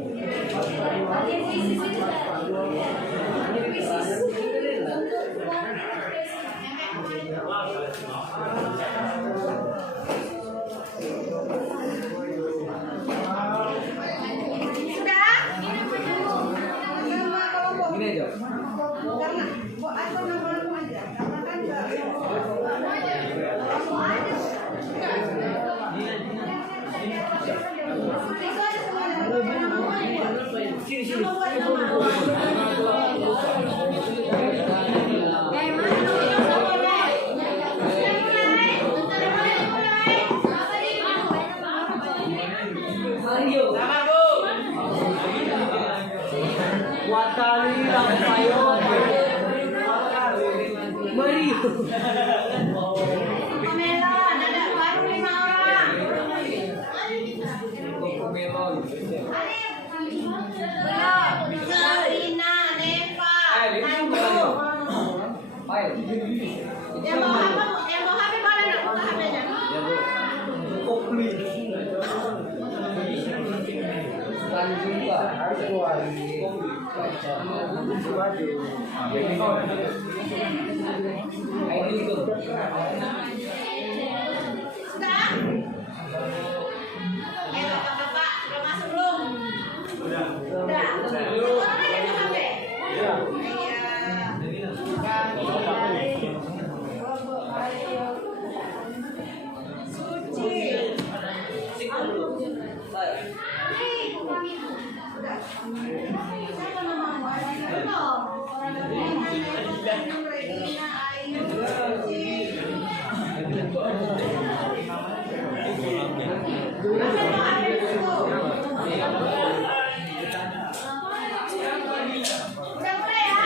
Ini aja. Karena kok atau nama-nama aja, karena kan Watali Rampayon Mario Melon, ada baru 5 orang. Melon Belum. Sabrina, Neva, Tanju. Yang mau HP boleh nggak buka HP-nya? Kopli Tanjung Sudah? Bapak-bapak, sudah masuk belum? Sudah. Orang aja ke HP? Iya. Siapa namamu? Regina, Ayu, Suci. Udah mulai ya?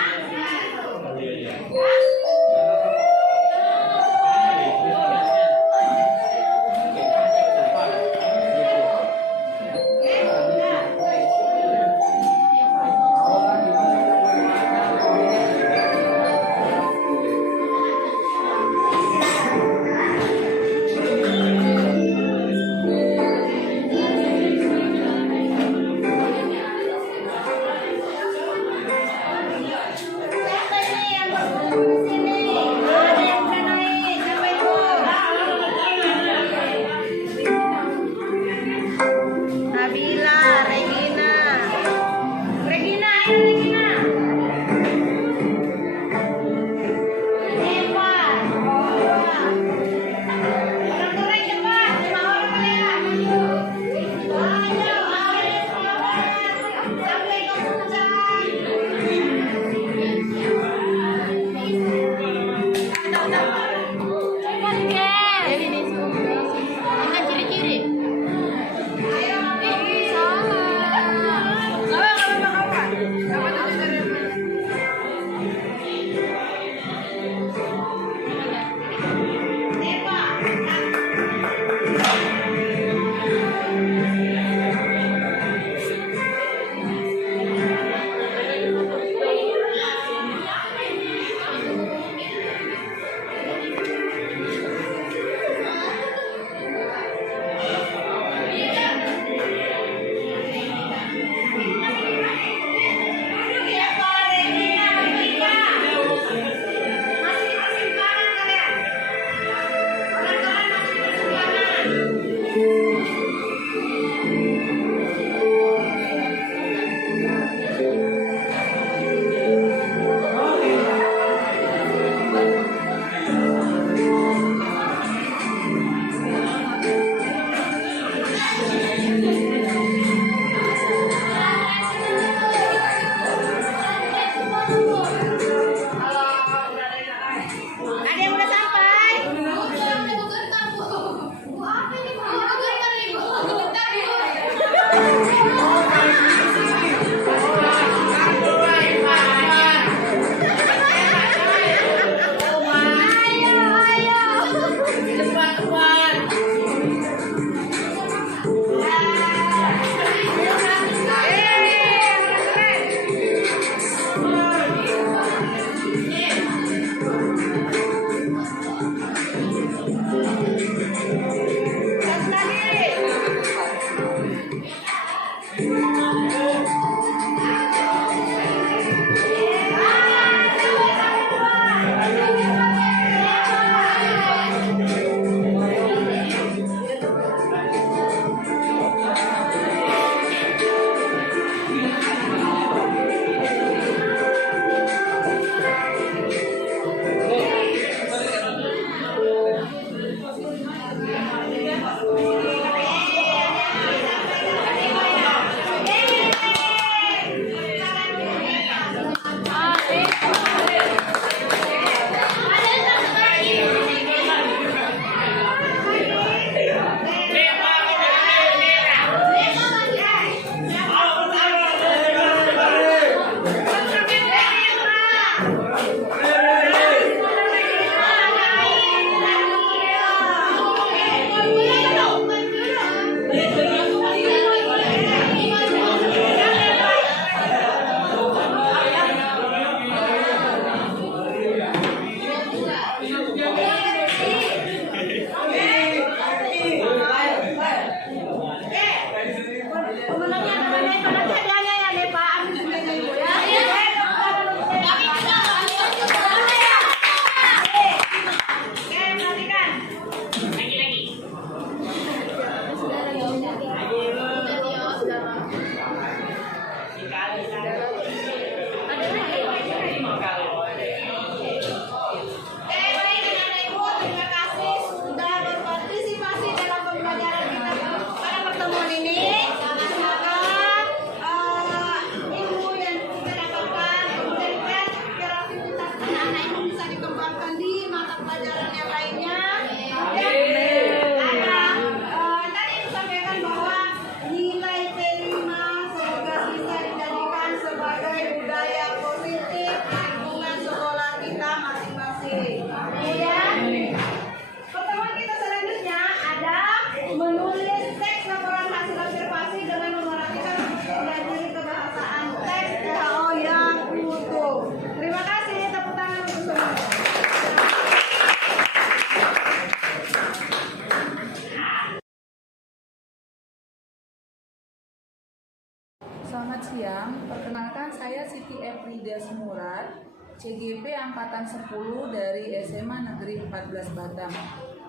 Selamat siang, perkenalkan saya Siti Efrida Smurat, CGP Angkatan 10 dari SMA Negeri 14 Batam.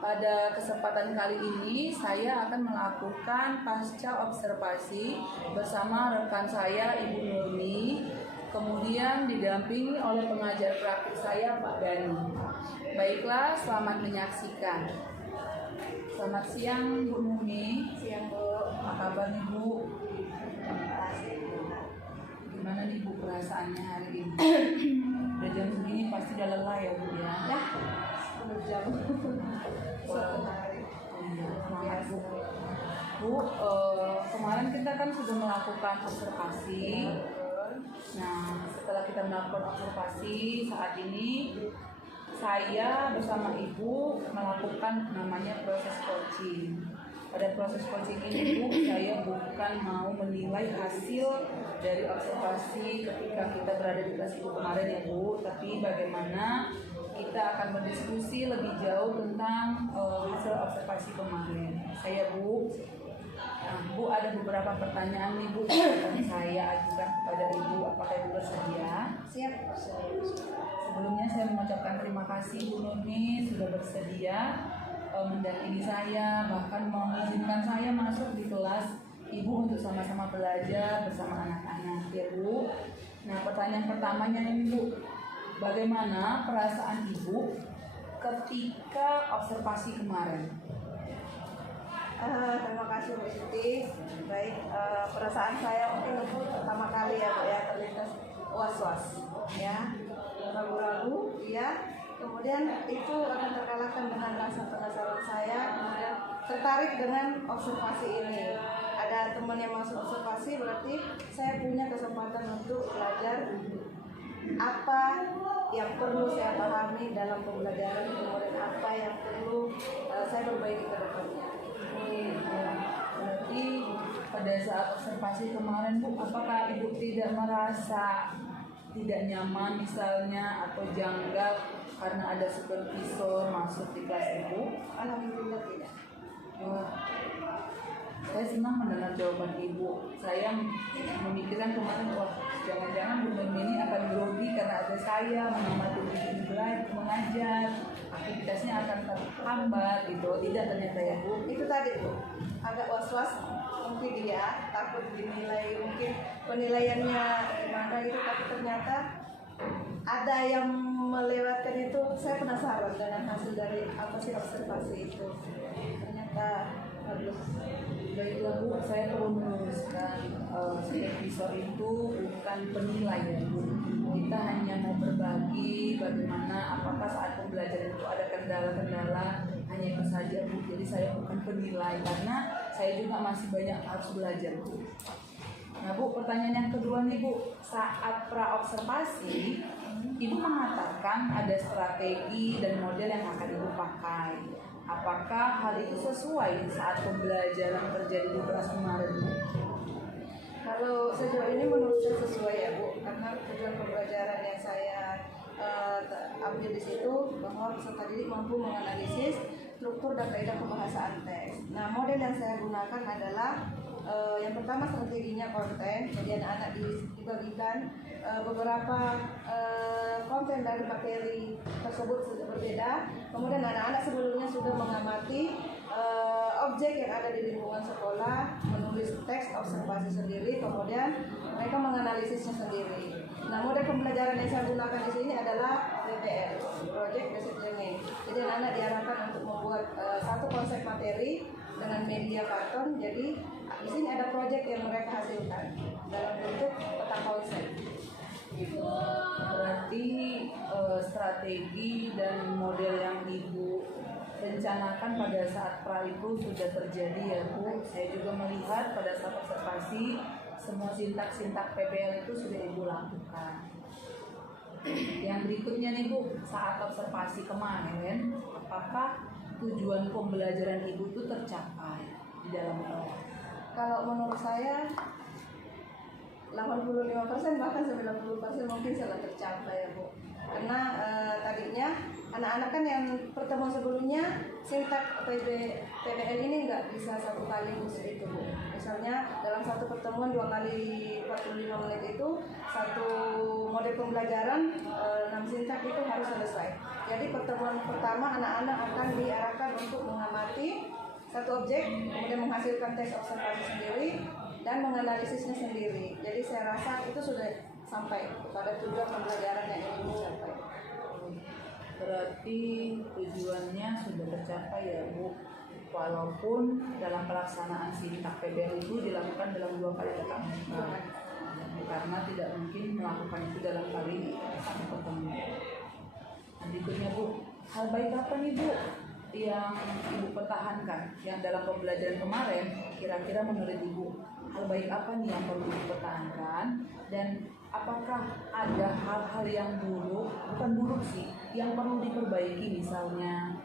Pada kesempatan kali ini saya akan melakukan pasca observasi bersama rekan saya Ibu Nurmi, kemudian didampingi oleh pengajar praktik saya Pak Dani. Baiklah, selamat menyaksikan. Selamat siang Bu Nurmi. Siang Bu. Apa kabar nih Bu? Gimana nih Bu perasaannya hari ini? Udah jam segini pasti udah lelah ya Bu ya? Ya, 10 jam. Satu hari. Iya, semangat Bu. Bu, kemarin kita kan sudah melakukan observasi. Nah, setelah kita melakukan observasi, saat ini saya bersama Ibu melakukan namanya proses coaching. Pada proses coaching ini Bu, saya bukan mau menilai hasil dari observasi ketika kita berada di kelas Ibu kemarin ya Bu, tapi bagaimana kita akan berdiskusi lebih jauh tentang hasil observasi kemarin. Saya Bu, Bu ada beberapa pertanyaan nih Bu yang saya ajukan kepada Ibu, apakah Ibu bersedia? Siap. Sebelumnya saya mengucapkan terima kasih Bu Nurmi sudah bersedia mendampingi saya, bahkan mengizinkan saya masuk di kelas Ibu untuk sama-sama belajar bersama anak-anak ya Bu. Nah, pertanyaan pertamanya ini Bu, bagaimana perasaan Ibu ketika observasi kemarin? Terima kasih Bu Siti. Baik, perasaan saya mungkin pertama kali ya Bu ya terlintas was-was ya, ragu-ragu ya. Kemudian itu akan terkalahkan dengan rasa penasaran saya, kemudian tertarik dengan observasi ini. Ada teman yang masuk observasi, berarti saya punya kesempatan untuk belajar apa yang perlu saya pahami dalam pembelajaran, kemudian apa yang perlu saya perbaiki ke depannya. Berarti pada saat observasi kemarin Bu, apakah Ibu tidak merasa tidak nyaman misalnya atau janggal karena ada supervisor masuk di kelas Ibu? Alhamdulillah tidak. Saya senang mendengar jawaban Ibu. Saya memikirkan kemarin, wah jangan-jangan Bu Nurmi ini akan grogi karena ada saya mengamati Ibu mengajar, aktivitasnya akan terhambat gitu. Tidak ternyata ya Bu. Itu tadi Bu, agak was-was mungkin dia takut dinilai, mungkin penilaiannya gimana gitu, tapi ternyata ada yang melewatkan itu. Saya penasaran dengan hasil dari apa sih observasi itu, ternyata bagus. Baiklah Bu, saya perlu meluruskan supervisor itu bukan penilai ya Bu. Kita hanya mau berbagi bagaimana apakah saat pembelajaran itu ada kendala-kendala, hanya itu saja Bu. Jadi saya bukan penilai karena saya juga masih banyak harus belajar Bu. Nah Bu, pertanyaan yang kedua nih Bu, saat pra-observasi Ibu mengatakan ada strategi dan model yang akan Ibu pakai. Apakah hal itu sesuai saat pembelajaran terjadi di kelas kemarin? Kalau sejauh ini menurut saya sesuai ya Bu, karena tujuan pembelajaran yang saya ambil di situ bahwa peserta didik mampu menganalisis struktur dan kaidah pembahasaan teks. Nah, model yang saya gunakan adalah yang pertama strateginya konten, jadi anak-anak dibagikan beberapa konten dari materi tersebut sudah berbeda. Kemudian anak-anak sebelumnya sudah mengamati objek yang ada di lingkungan sekolah, menulis teks observasi sendiri, kemudian mereka menganalisisnya sendiri. Nah, model pembelajaran yang saya gunakan di sini adalah PBL, Project Based Learning. Jadi anak-anak diarahkan untuk membuat satu konsep materi dengan media karton. Jadi di sini ada proyek yang mereka hasilkan dalam bentuk peta konsep. Berarti strategi dan model yang Ibu rencanakan pada saat pra itu sudah terjadi ya Bu. Saya juga melihat pada saat observasi semua sintak-sintak PBL itu sudah Ibu lakukan. Yang berikutnya nih Bu, saat observasi kemarin, apakah tujuan pembelajaran Ibu itu tercapai di dalam kelas? Kalau menurut saya 85% bahkan 90% mungkin sudah tercapai ya Bu. Karena tadinya anak-anak kan yang pertemuan sebelumnya sintak PBL ini nggak bisa satu kali itu Bu. Misalnya dalam satu pertemuan 2 kali 45 menit itu satu model pembelajaran 6 sintak itu harus selesai. Jadi pertemuan pertama anak-anak akan diarahkan untuk mengamati satu objek, kemudian menghasilkan teks observasi sendiri dan menganalisisnya sendiri. Jadi saya rasa itu sudah sampai pada tujuan pembelajaran yang ingin dicapai. Berarti tujuannya sudah tercapai ya Bu, walaupun dalam pelaksanaan sintak PBL itu dilakukan dalam 2 kali tatap muka, karena tidak mungkin melakukan itu dalam kali satu pertemuan. Berikutnya Bu, hal baik apa nih Bu yang Ibu pertahankan yang dalam pembelajaran kemarin? Kira-kira menurut Ibu hal baik apa nih yang perlu dipertahankan, dan apakah ada hal-hal yang buruk, bukan buruk sih, yang perlu diperbaiki misalnya?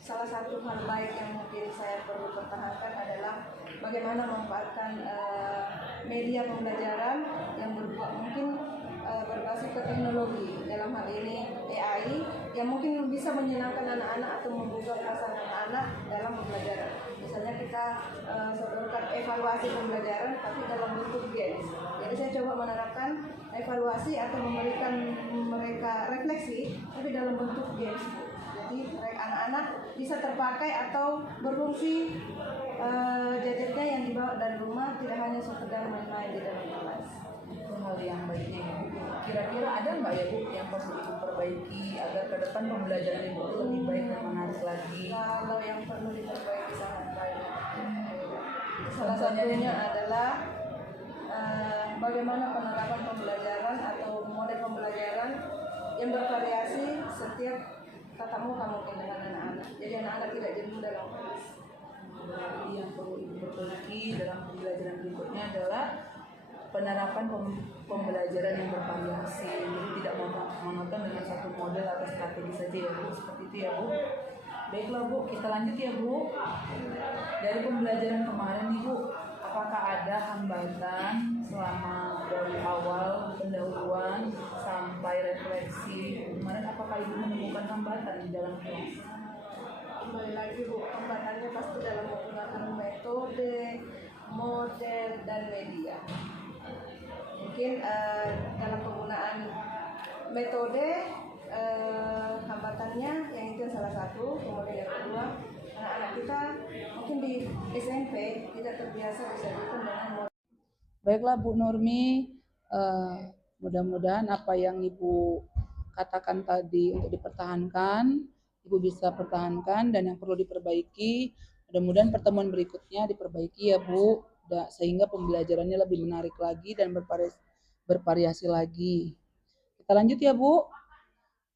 Salah satu hal baik yang mungkin saya perlu pertahankan adalah bagaimana memanfaatkan media pembelajaran yang mungkin berbasis ke teknologi, dalam hal ini AI, yang mungkin bisa menyenangkan anak-anak atau membuka perasaan anak-anak dalam pembelajaran. Misalnya kita sodorkan evaluasi pembelajaran tapi dalam bentuk games. Jadi saya coba menerapkan evaluasi atau memberikan mereka refleksi tapi dalam bentuk games. Jadi anak-anak bisa terpakai atau berfungsi gadgetnya yang dibawa dari rumah, tidak hanya sekedar main-main di dalam kelas. Itu hal yang baiknya ya Bu. Kira-kira ada nggak ya Bu yang perlu Ibu perbaiki agar ke depan pembelajaran Ibu lebih baik dan menarik lagi? Kalau yang perlu diperbaiki sangat banyak. Salah satunya adalah bagaimana penerapan pembelajaran atau model pembelajaran yang bervariasi setiap tatap muka mungkin dengan anak-anak. Jadi anak-anak tidak jenuh dalam kelas. Berarti yang perlu Ibu perbaiki dalam pembelajaran berikutnya adalah penerapan pembelajaran yang bervariasi, jadi tidak monoton dengan satu model atau strategi saja ya Bu, seperti itu ya Bu. Baiklah Bu, kita lanjut ya Bu. Dari pembelajaran kemarin nih Bu, apakah ada hambatan selama dari awal pendahuluan sampai refleksi kemarin, apakah Ibu menemukan hambatan di dalam kelas? Kembali lagi Bu, hambatannya pasti dalam menggunakan metode, model, dan media. Mungkin dalam penggunaan metode hambatannya yang itu salah satu, kemudian yang kedua anak-anak kita mungkin di SMP tidak terbiasa disajikan dengan model. Baiklah Bu Nurmi, mudah-mudahan apa yang Ibu katakan tadi untuk dipertahankan, Ibu bisa pertahankan, dan yang perlu diperbaiki, mudah-mudahan pertemuan berikutnya diperbaiki ya Bu, sehingga pembelajarannya lebih menarik lagi dan bervariasi lagi. Kita lanjut ya Bu.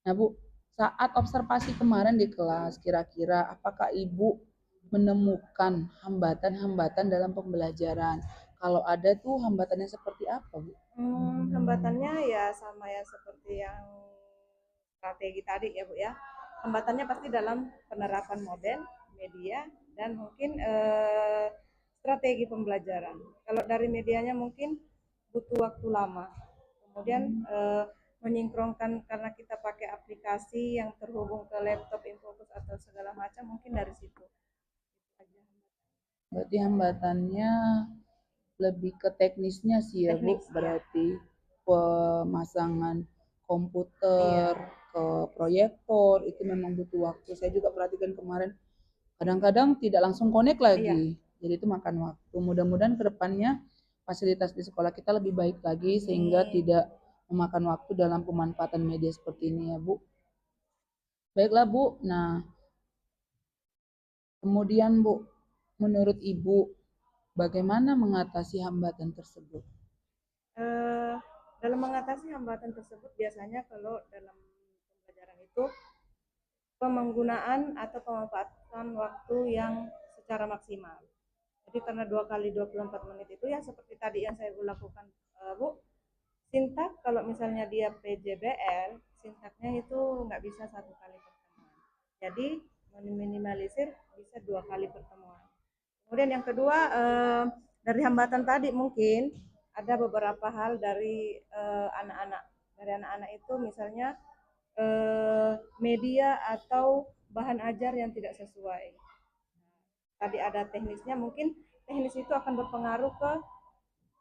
Nah Bu, saat observasi kemarin di kelas, kira-kira apakah Ibu menemukan hambatan-hambatan dalam pembelajaran? Kalau ada tuh hambatannya seperti apa Bu? Hambatannya ya sama ya seperti yang strategi tadi ya Bu ya. Hambatannya pasti dalam penerapan model, media, dan mungkin strategi pembelajaran. Kalau dari medianya mungkin butuh waktu lama. Kemudian menyinkronkan karena kita pakai aplikasi yang terhubung ke laptop, infocus atau segala macam, mungkin dari situ. Berarti hambatannya lebih ke teknisnya sih ya Bu, berarti pemasangan komputer ke proyektor itu memang butuh waktu. Saya juga perhatikan kemarin kadang-kadang tidak langsung connect lagi. Jadi itu makan waktu. Mudah-mudahan kedepannya fasilitas di sekolah kita lebih baik lagi sehingga tidak memakan waktu dalam pemanfaatan media seperti ini ya Bu. Baiklah Bu. Nah, kemudian Bu, menurut Ibu bagaimana mengatasi hambatan tersebut? Dalam mengatasi hambatan tersebut biasanya kalau dalam pembelajaran itu penggunaan atau pemanfaatan waktu yang secara maksimal. Jadi karena 2 kali 24 menit itu ya seperti tadi yang saya lakukan Bu, sintak kalau misalnya dia PJBL, sintaknya itu nggak bisa 1 kali pertemuan. Jadi meminimalisir bisa 2 kali pertemuan. Kemudian yang kedua dari hambatan tadi mungkin ada beberapa hal dari anak-anak dari anak-anak itu misalnya media atau bahan ajar yang tidak sesuai. Tadi ada teknisnya, mungkin teknis itu akan berpengaruh ke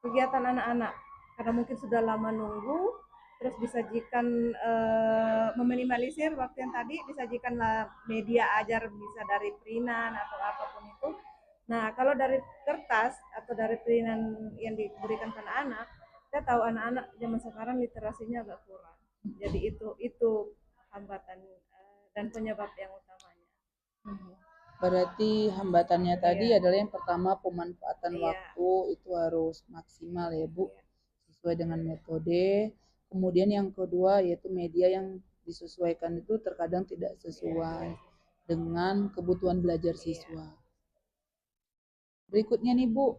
kegiatan anak-anak karena mungkin sudah lama nunggu, terus disajikan meminimalisir waktu yang tadi disajikanlah media ajar bisa dari printan atau apapun itu. Nah, kalau dari kertas atau dari printan yang diberikan ke anak-anak, kita tahu anak-anak zaman sekarang literasinya agak kurang. Jadi itu hambatan dan penyebab yang utamanya. Berarti hambatannya tadi Iya. adalah yang pertama pemanfaatan Iya. waktu itu harus maksimal ya Bu, sesuai dengan metode. Kemudian yang kedua yaitu media yang disesuaikan itu terkadang tidak sesuai dengan kebutuhan belajar siswa. Berikutnya nih Bu,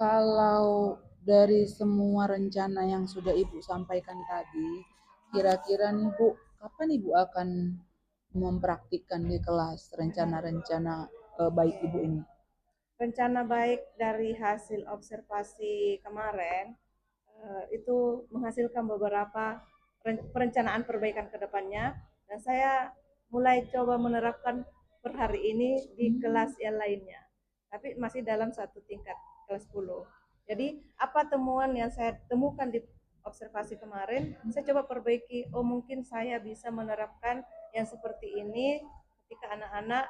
kalau dari semua rencana yang sudah Ibu sampaikan tadi, kira-kira nih Bu, kapan Ibu akan mempraktikkan di kelas rencana-rencana baik Ibu ini? Rencana baik dari hasil observasi kemarin itu menghasilkan beberapa perencanaan perbaikan ke depannya, dan saya mulai coba menerapkan per hari ini di kelas yang lainnya, tapi masih dalam satu tingkat kelas 10. Jadi apa temuan yang saya temukan di observasi kemarin, saya coba perbaiki. Oh, mungkin saya bisa menerapkan yang seperti ini ketika anak-anak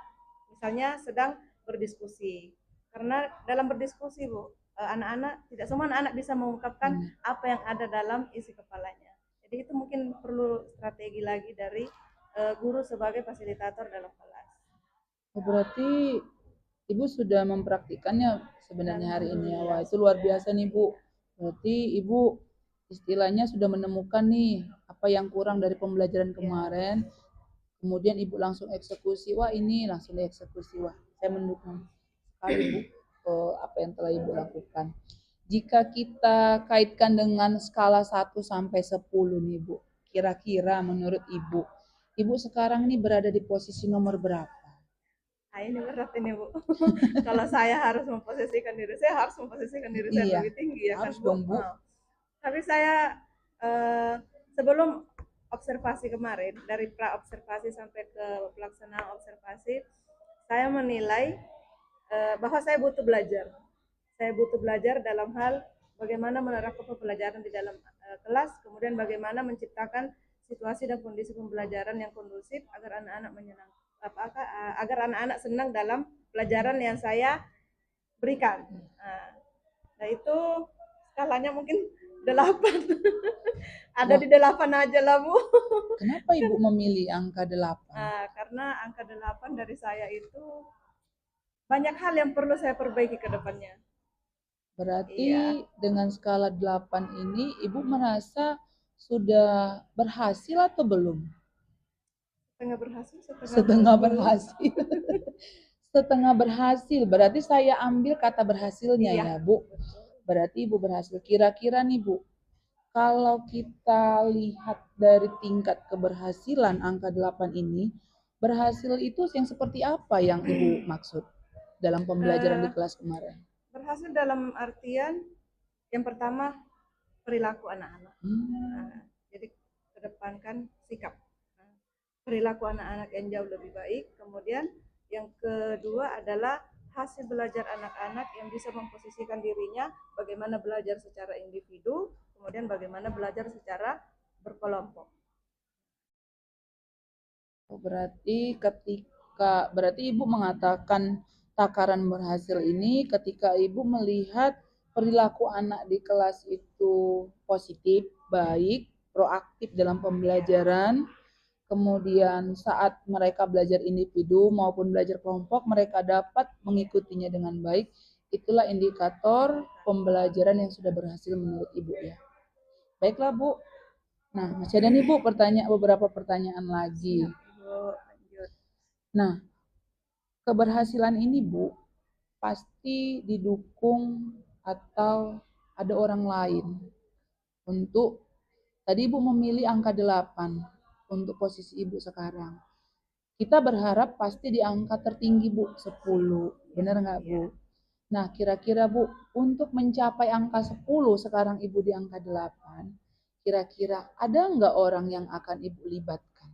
misalnya sedang berdiskusi. Karena dalam berdiskusi, Bu, anak-anak tidak semua anak-anak bisa mengungkapkan apa yang ada dalam isi kepalanya. Jadi itu mungkin perlu strategi lagi dari guru sebagai fasilitator dalam kelas. Berarti Ibu sudah mempraktikannya sebenarnya hari ini ya. Wah, itu luar biasa nih Bu. Berarti Ibu istilahnya sudah menemukan nih apa yang kurang dari pembelajaran kemarin. Kemudian Ibu langsung eksekusi. Wah, ini langsung dieksekusi. Wah, saya mendukung sekali Bu apa yang telah Ibu lakukan. Jika kita kaitkan dengan skala 1 sampai 10 nih Bu, kira-kira menurut Ibu sekarang ini berada di posisi nomor berapa? Nah, ini berat ini Bu. Kalau saya harus memposisikan diri, saya harus memposisikan diri saya lebih tinggi ya harus kan Bu. dong, Bu. Tapi saya sebelum observasi kemarin, dari pra observasi sampai ke pelaksanaan observasi, saya menilai bahwa saya butuh belajar. Saya butuh belajar dalam hal bagaimana menerapkan pembelajaran di dalam kelas, kemudian bagaimana menciptakan situasi dan kondisi pembelajaran yang kondusif agar anak-anak menyenangkan, agar anak-anak senang dalam pelajaran yang saya berikan. Nah itu skalanya mungkin 8. Ada di 8 aja lah Bu. Kenapa Ibu memilih angka 8? Karena angka 8 dari saya itu banyak hal yang perlu saya perbaiki ke depannya. Berarti dengan skala 8 ini Ibu merasa sudah berhasil atau belum? Setengah berhasil, setengah berhasil. Setengah berhasil. Berarti saya ambil kata berhasilnya ya Bu. Berarti Ibu berhasil. Kira-kira nih Bu, kalau kita lihat dari tingkat keberhasilan angka 8 ini, berhasil itu yang seperti apa yang Ibu maksud dalam pembelajaran di kelas kemarin? Berhasil dalam artian yang pertama perilaku anak-anak. Jadi kedepankan sikap. Perilaku anak-anak yang jauh lebih baik. Kemudian yang kedua adalah hasil belajar anak-anak yang bisa memposisikan dirinya bagaimana belajar secara individu, kemudian bagaimana belajar secara berkelompok. Berarti berarti Ibu mengatakan takaran berhasil ini ketika Ibu melihat perilaku anak di kelas itu positif, baik, proaktif dalam pembelajaran, kemudian saat mereka belajar individu maupun belajar kelompok, mereka dapat mengikutinya dengan baik. Itulah indikator pembelajaran yang sudah berhasil menurut Ibu ya. Baiklah Bu. Nah, masih ada nih Bu beberapa pertanyaan lagi. Nah, keberhasilan ini Bu pasti didukung atau ada orang lain. Untuk tadi Ibu memilih angka 8 untuk posisi Ibu sekarang. Kita berharap pasti di angka tertinggi Bu, 10. Benar nggak Bu? Nah, kira-kira Bu, untuk mencapai angka 10 sekarang Ibu di angka 8, kira-kira ada nggak orang yang akan Ibu libatkan?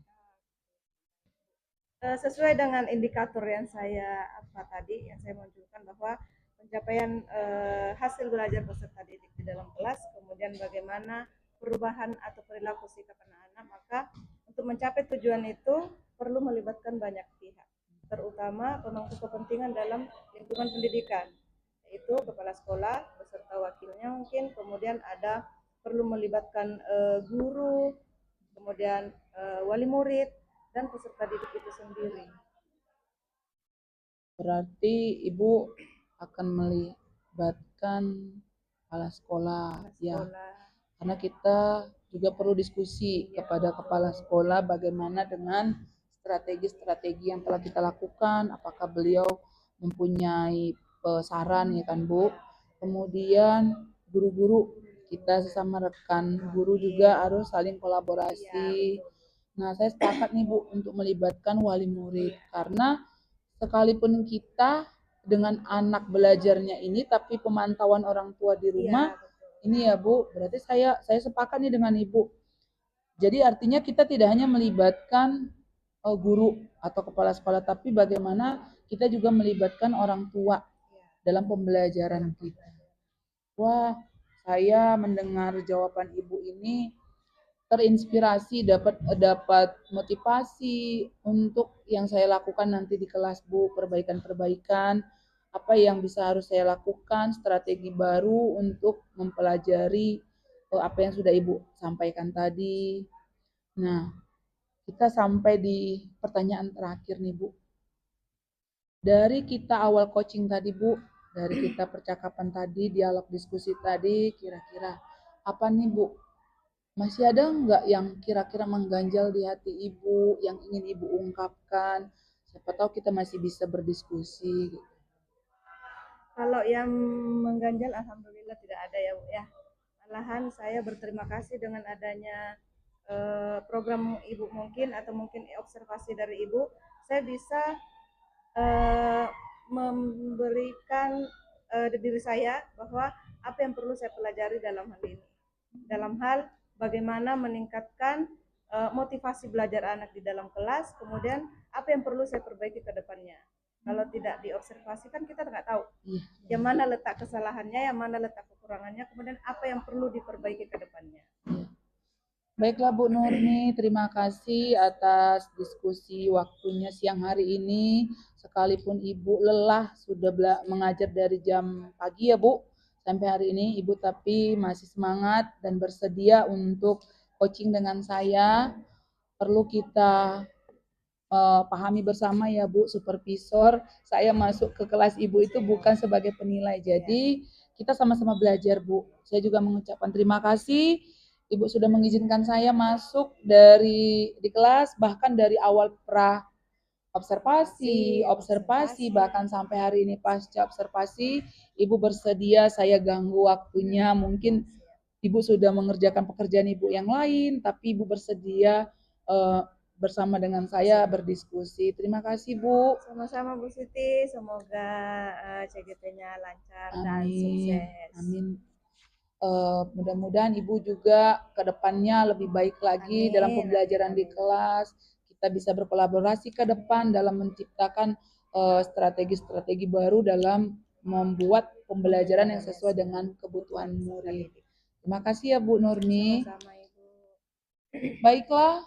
Sesuai dengan indikator yang saya munculkan bahwa pencapaian hasil belajar peserta didik di dalam kelas, kemudian bagaimana perubahan atau perilaku sikap anak-anak, maka untuk mencapai tujuan itu perlu melibatkan banyak pihak, terutama pemangku kepentingan dalam lingkungan pendidikan, yaitu kepala sekolah beserta wakilnya mungkin, kemudian ada perlu melibatkan guru, kemudian wali murid, dan peserta didik itu sendiri. Berarti Ibu akan melibatkan kepala sekolah, ya. Karena kita juga perlu diskusi kepada kepala sekolah bagaimana dengan strategi-strategi yang telah kita lakukan, apakah beliau mempunyai saran, ya kan Bu. Kemudian guru-guru, kita sesama rekan guru juga harus saling kolaborasi. Nah, saya sepakat nih Bu untuk melibatkan wali murid, karena sekalipun kita dengan anak belajarnya ini, tapi pemantauan orang tua di rumah, ini ya Bu, berarti saya sepakat nih dengan Ibu. Jadi artinya kita tidak hanya melibatkan guru atau kepala sekolah, tapi bagaimana kita juga melibatkan orang tua dalam pembelajaran kita. Wah, saya mendengar jawaban Ibu ini terinspirasi, dapat motivasi untuk yang saya lakukan nanti di kelas Bu, perbaikan-perbaikan, apa yang harus saya lakukan, strategi baru untuk mempelajari apa yang sudah Ibu sampaikan tadi. Nah, kita sampai di pertanyaan terakhir nih Bu. Dari kita awal coaching tadi Bu, dari kita percakapan tadi, dialog diskusi tadi, kira-kira apa nih Bu? Masih ada nggak yang kira-kira mengganjal di hati Ibu, yang ingin Ibu ungkapkan? Siapa tahu kita masih bisa berdiskusi. Kalau yang mengganjal, alhamdulillah tidak ada ya Bu ya. Malahan saya berterima kasih dengan adanya program Ibu mungkin, atau mungkin observasi dari Ibu, saya bisa memberikan diri saya bahwa apa yang perlu saya pelajari dalam hal ini. Dalam hal bagaimana meningkatkan motivasi belajar anak di dalam kelas, kemudian apa yang perlu saya perbaiki ke depannya. Kalau tidak diobservasi kan kita nggak tahu yang mana letak kesalahannya, yang mana letak kekurangannya, kemudian apa yang perlu diperbaiki ke depannya. Baiklah Bu Nurmi, terima kasih atas diskusi waktunya siang hari ini. Sekalipun Ibu lelah sudah mengajar dari jam pagi ya Bu, sampai hari ini Ibu tapi masih semangat dan bersedia untuk coaching dengan saya. Perlu kita pahami bersama ya Bu, supervisor. Saya masuk ke kelas Ibu itu bukan sebagai penilai, jadi kita sama-sama belajar Bu. Saya juga mengucapkan terima kasih Ibu sudah mengizinkan saya masuk di kelas, bahkan dari awal observasi, bahkan sampai hari ini pasca observasi, Ibu bersedia saya ganggu waktunya. Mungkin Ibu sudah mengerjakan pekerjaan Ibu yang lain, tapi Ibu bersedia bersama dengan saya berdiskusi. Terima kasih Bu. Sama-sama Bu Siti, semoga CGT-nya lancar dan sukses. Amin. Mudah-mudahan Ibu juga ke depannya lebih baik lagi dalam pembelajaran di kelas. Kita bisa berkolaborasi ke depan dalam menciptakan strategi-strategi baru dalam membuat pembelajaran yang sesuai dengan kebutuhan murid. Terima kasih ya Bu Nurmi. Sama-sama Ibu. Baiklah,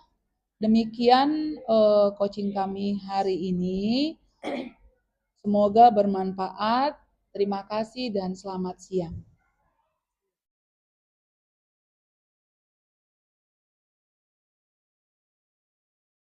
demikian coaching kami hari ini. Semoga bermanfaat. Terima kasih dan selamat siang.